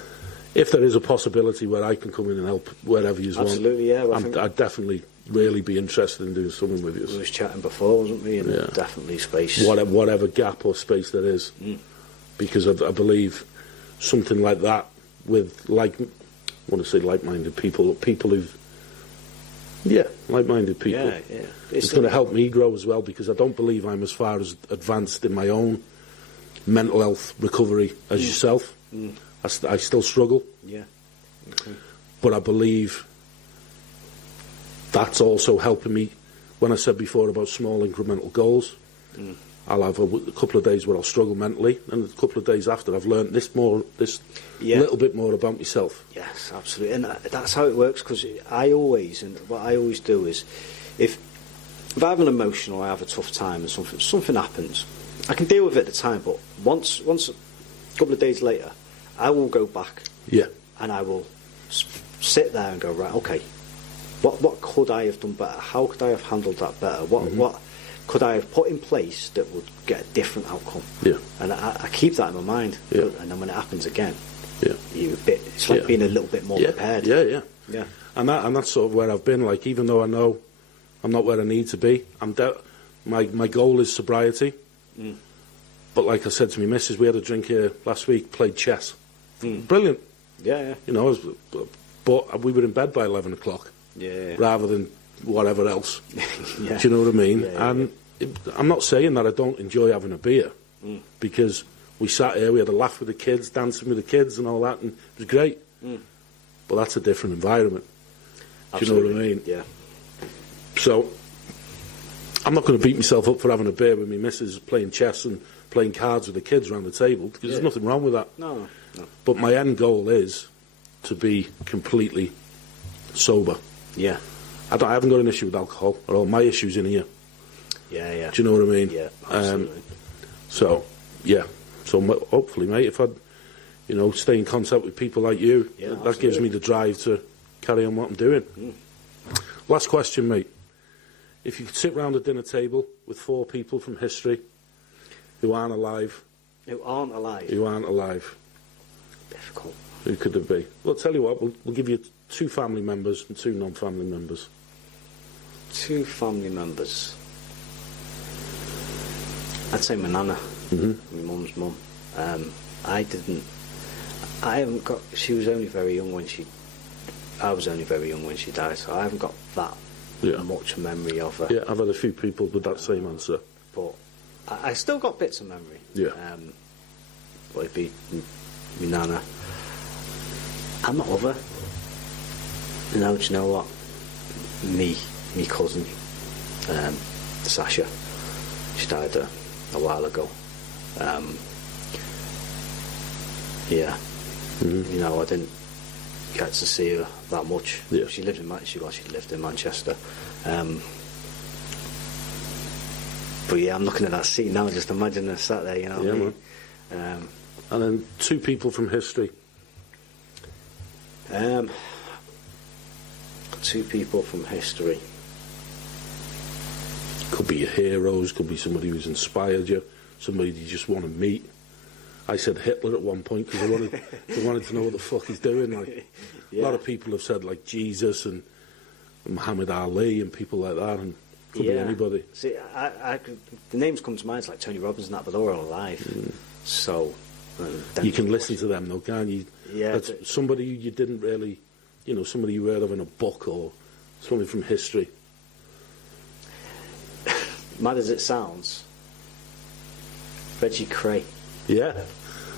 If there is a possibility where I can come in and help wherever you want, absolutely, yeah. Well, I'd definitely really be interested in doing something with you. We was chatting before, wasn't we? And definitely space. Whatever gap or space there is. Because I believe something like that with, I want to say like-minded people who've, like-minded people. Yeah. It's going to help me grow as well, because I don't believe I'm as far as advanced in my own mental health recovery as yourself. I still struggle. Yeah. Okay. But I believe that's also helping me. When I said before about small incremental goals, I'll have a couple of days where I'll struggle mentally, and a couple of days after I've learned this little bit more about myself. Yes, absolutely, and that's how it works. Because what I always do is, if I have an emotional, I have a tough time, and something happens, I can deal with it at the time. But once a couple of days later, I will go back. Yeah. And I will sit there and go, right, okay, what could I have done better? How could I have handled that better? What could I have put in place that would get a different outcome? Yeah. And I keep that in my mind. Yeah. And then when it happens again, it's like Yeah. being a little bit more prepared. Yeah. Yeah. And that's sort of where I've been. Like, even though I know I'm not where I need to be, my goal is sobriety. But like I said to my missus, we had a drink here last week, played chess. Brilliant. Yeah. You know, but we were in bed by 11 o'clock. Yeah. Rather than whatever else. Yeah. Do you know what I mean? Yeah. And I'm not saying that I don't enjoy having a beer, because we sat here, we had a laugh with the kids, dancing with the kids and all that, and it was great. But that's a different environment. Absolutely. Do you know what I mean? Yeah. So I'm not going to beat myself up for having a beer with my missus, playing chess and playing cards with the kids around the table, because there's nothing wrong with that. No. But my end goal is to be completely sober. Yeah. I haven't got an issue with alcohol at all. My issue's in here. Yeah. Do you know what I mean? Yeah, absolutely. So hopefully, mate, if I, stay in contact with people like you, that gives me the drive to carry on what I'm doing. Last question, mate. If you could sit round a dinner table with 4 people from history who aren't alive. Who aren't alive? Difficult. Who could it be? Well, I'll tell you what, we'll give you 2 family members and 2 non-family members. 2 family members. I'd say my nana, my mum's mum. She was only very young I was only very young when she died, so I haven't got that much memory of her. Yeah, I've had a few people with that same answer. But I still got bits of memory. Yeah. But it'd be my nana. And my other. Do you know what? Me cousin, Sasha. She died a while ago. I didn't get to see her that much. Yeah. She lived in Manchester. But I'm looking at that seat now. Just imagine her sat there. Man. And then 2 people from history. 2 people from history. Could be your heroes, could be somebody who's inspired you, somebody you just want to meet. I said Hitler at one point because I wanted to know what the fuck he's doing. Like, a lot of people have said like Jesus and Muhammad Ali and people like that, and could be anybody. See, the names come to mind, it's like Tony Robbins and that, but they're all alive. So you can listen to them though, can't you? Yeah, That's somebody you didn't really, somebody you heard of in a book or something from history. Mad as it sounds, Reggie Cray. Yeah,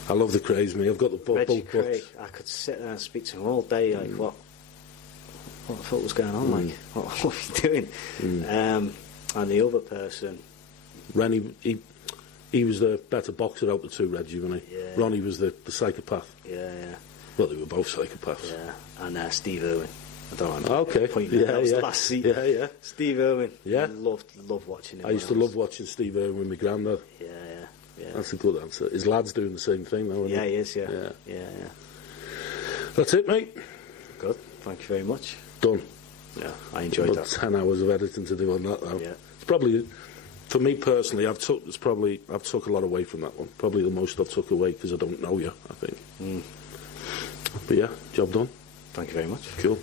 I love the Crays, me. I've got the book. Reggie Cray. I could sit there and speak to him all day. Like, what the fuck was going on? Like, what were you doing? And the other person, Rennie, he was the better boxer out of the two, Reggie, wasn't he? Yeah. Ronnie was the psychopath. Yeah. Well, they were both psychopaths. Yeah, and Steve Irwin. I don't know. Okay. That was the last seat. Yeah. Steve Irwin. Yeah. Loved watching him. I used to love watching Steve Irwin with my granddad. Yeah. That's a good answer. His lad's doing the same thing, though, isn't Yeah, he? he is, yeah. That's it, mate. Good. Thank you very much. Done. Yeah, I enjoyed About that. 10 hours of editing to do on that, though. Yeah. It's probably, for me personally, I've took a lot away from that one. Probably the most I've took away because I don't know you, I think. But yeah, job done. Thank you very much. Cool.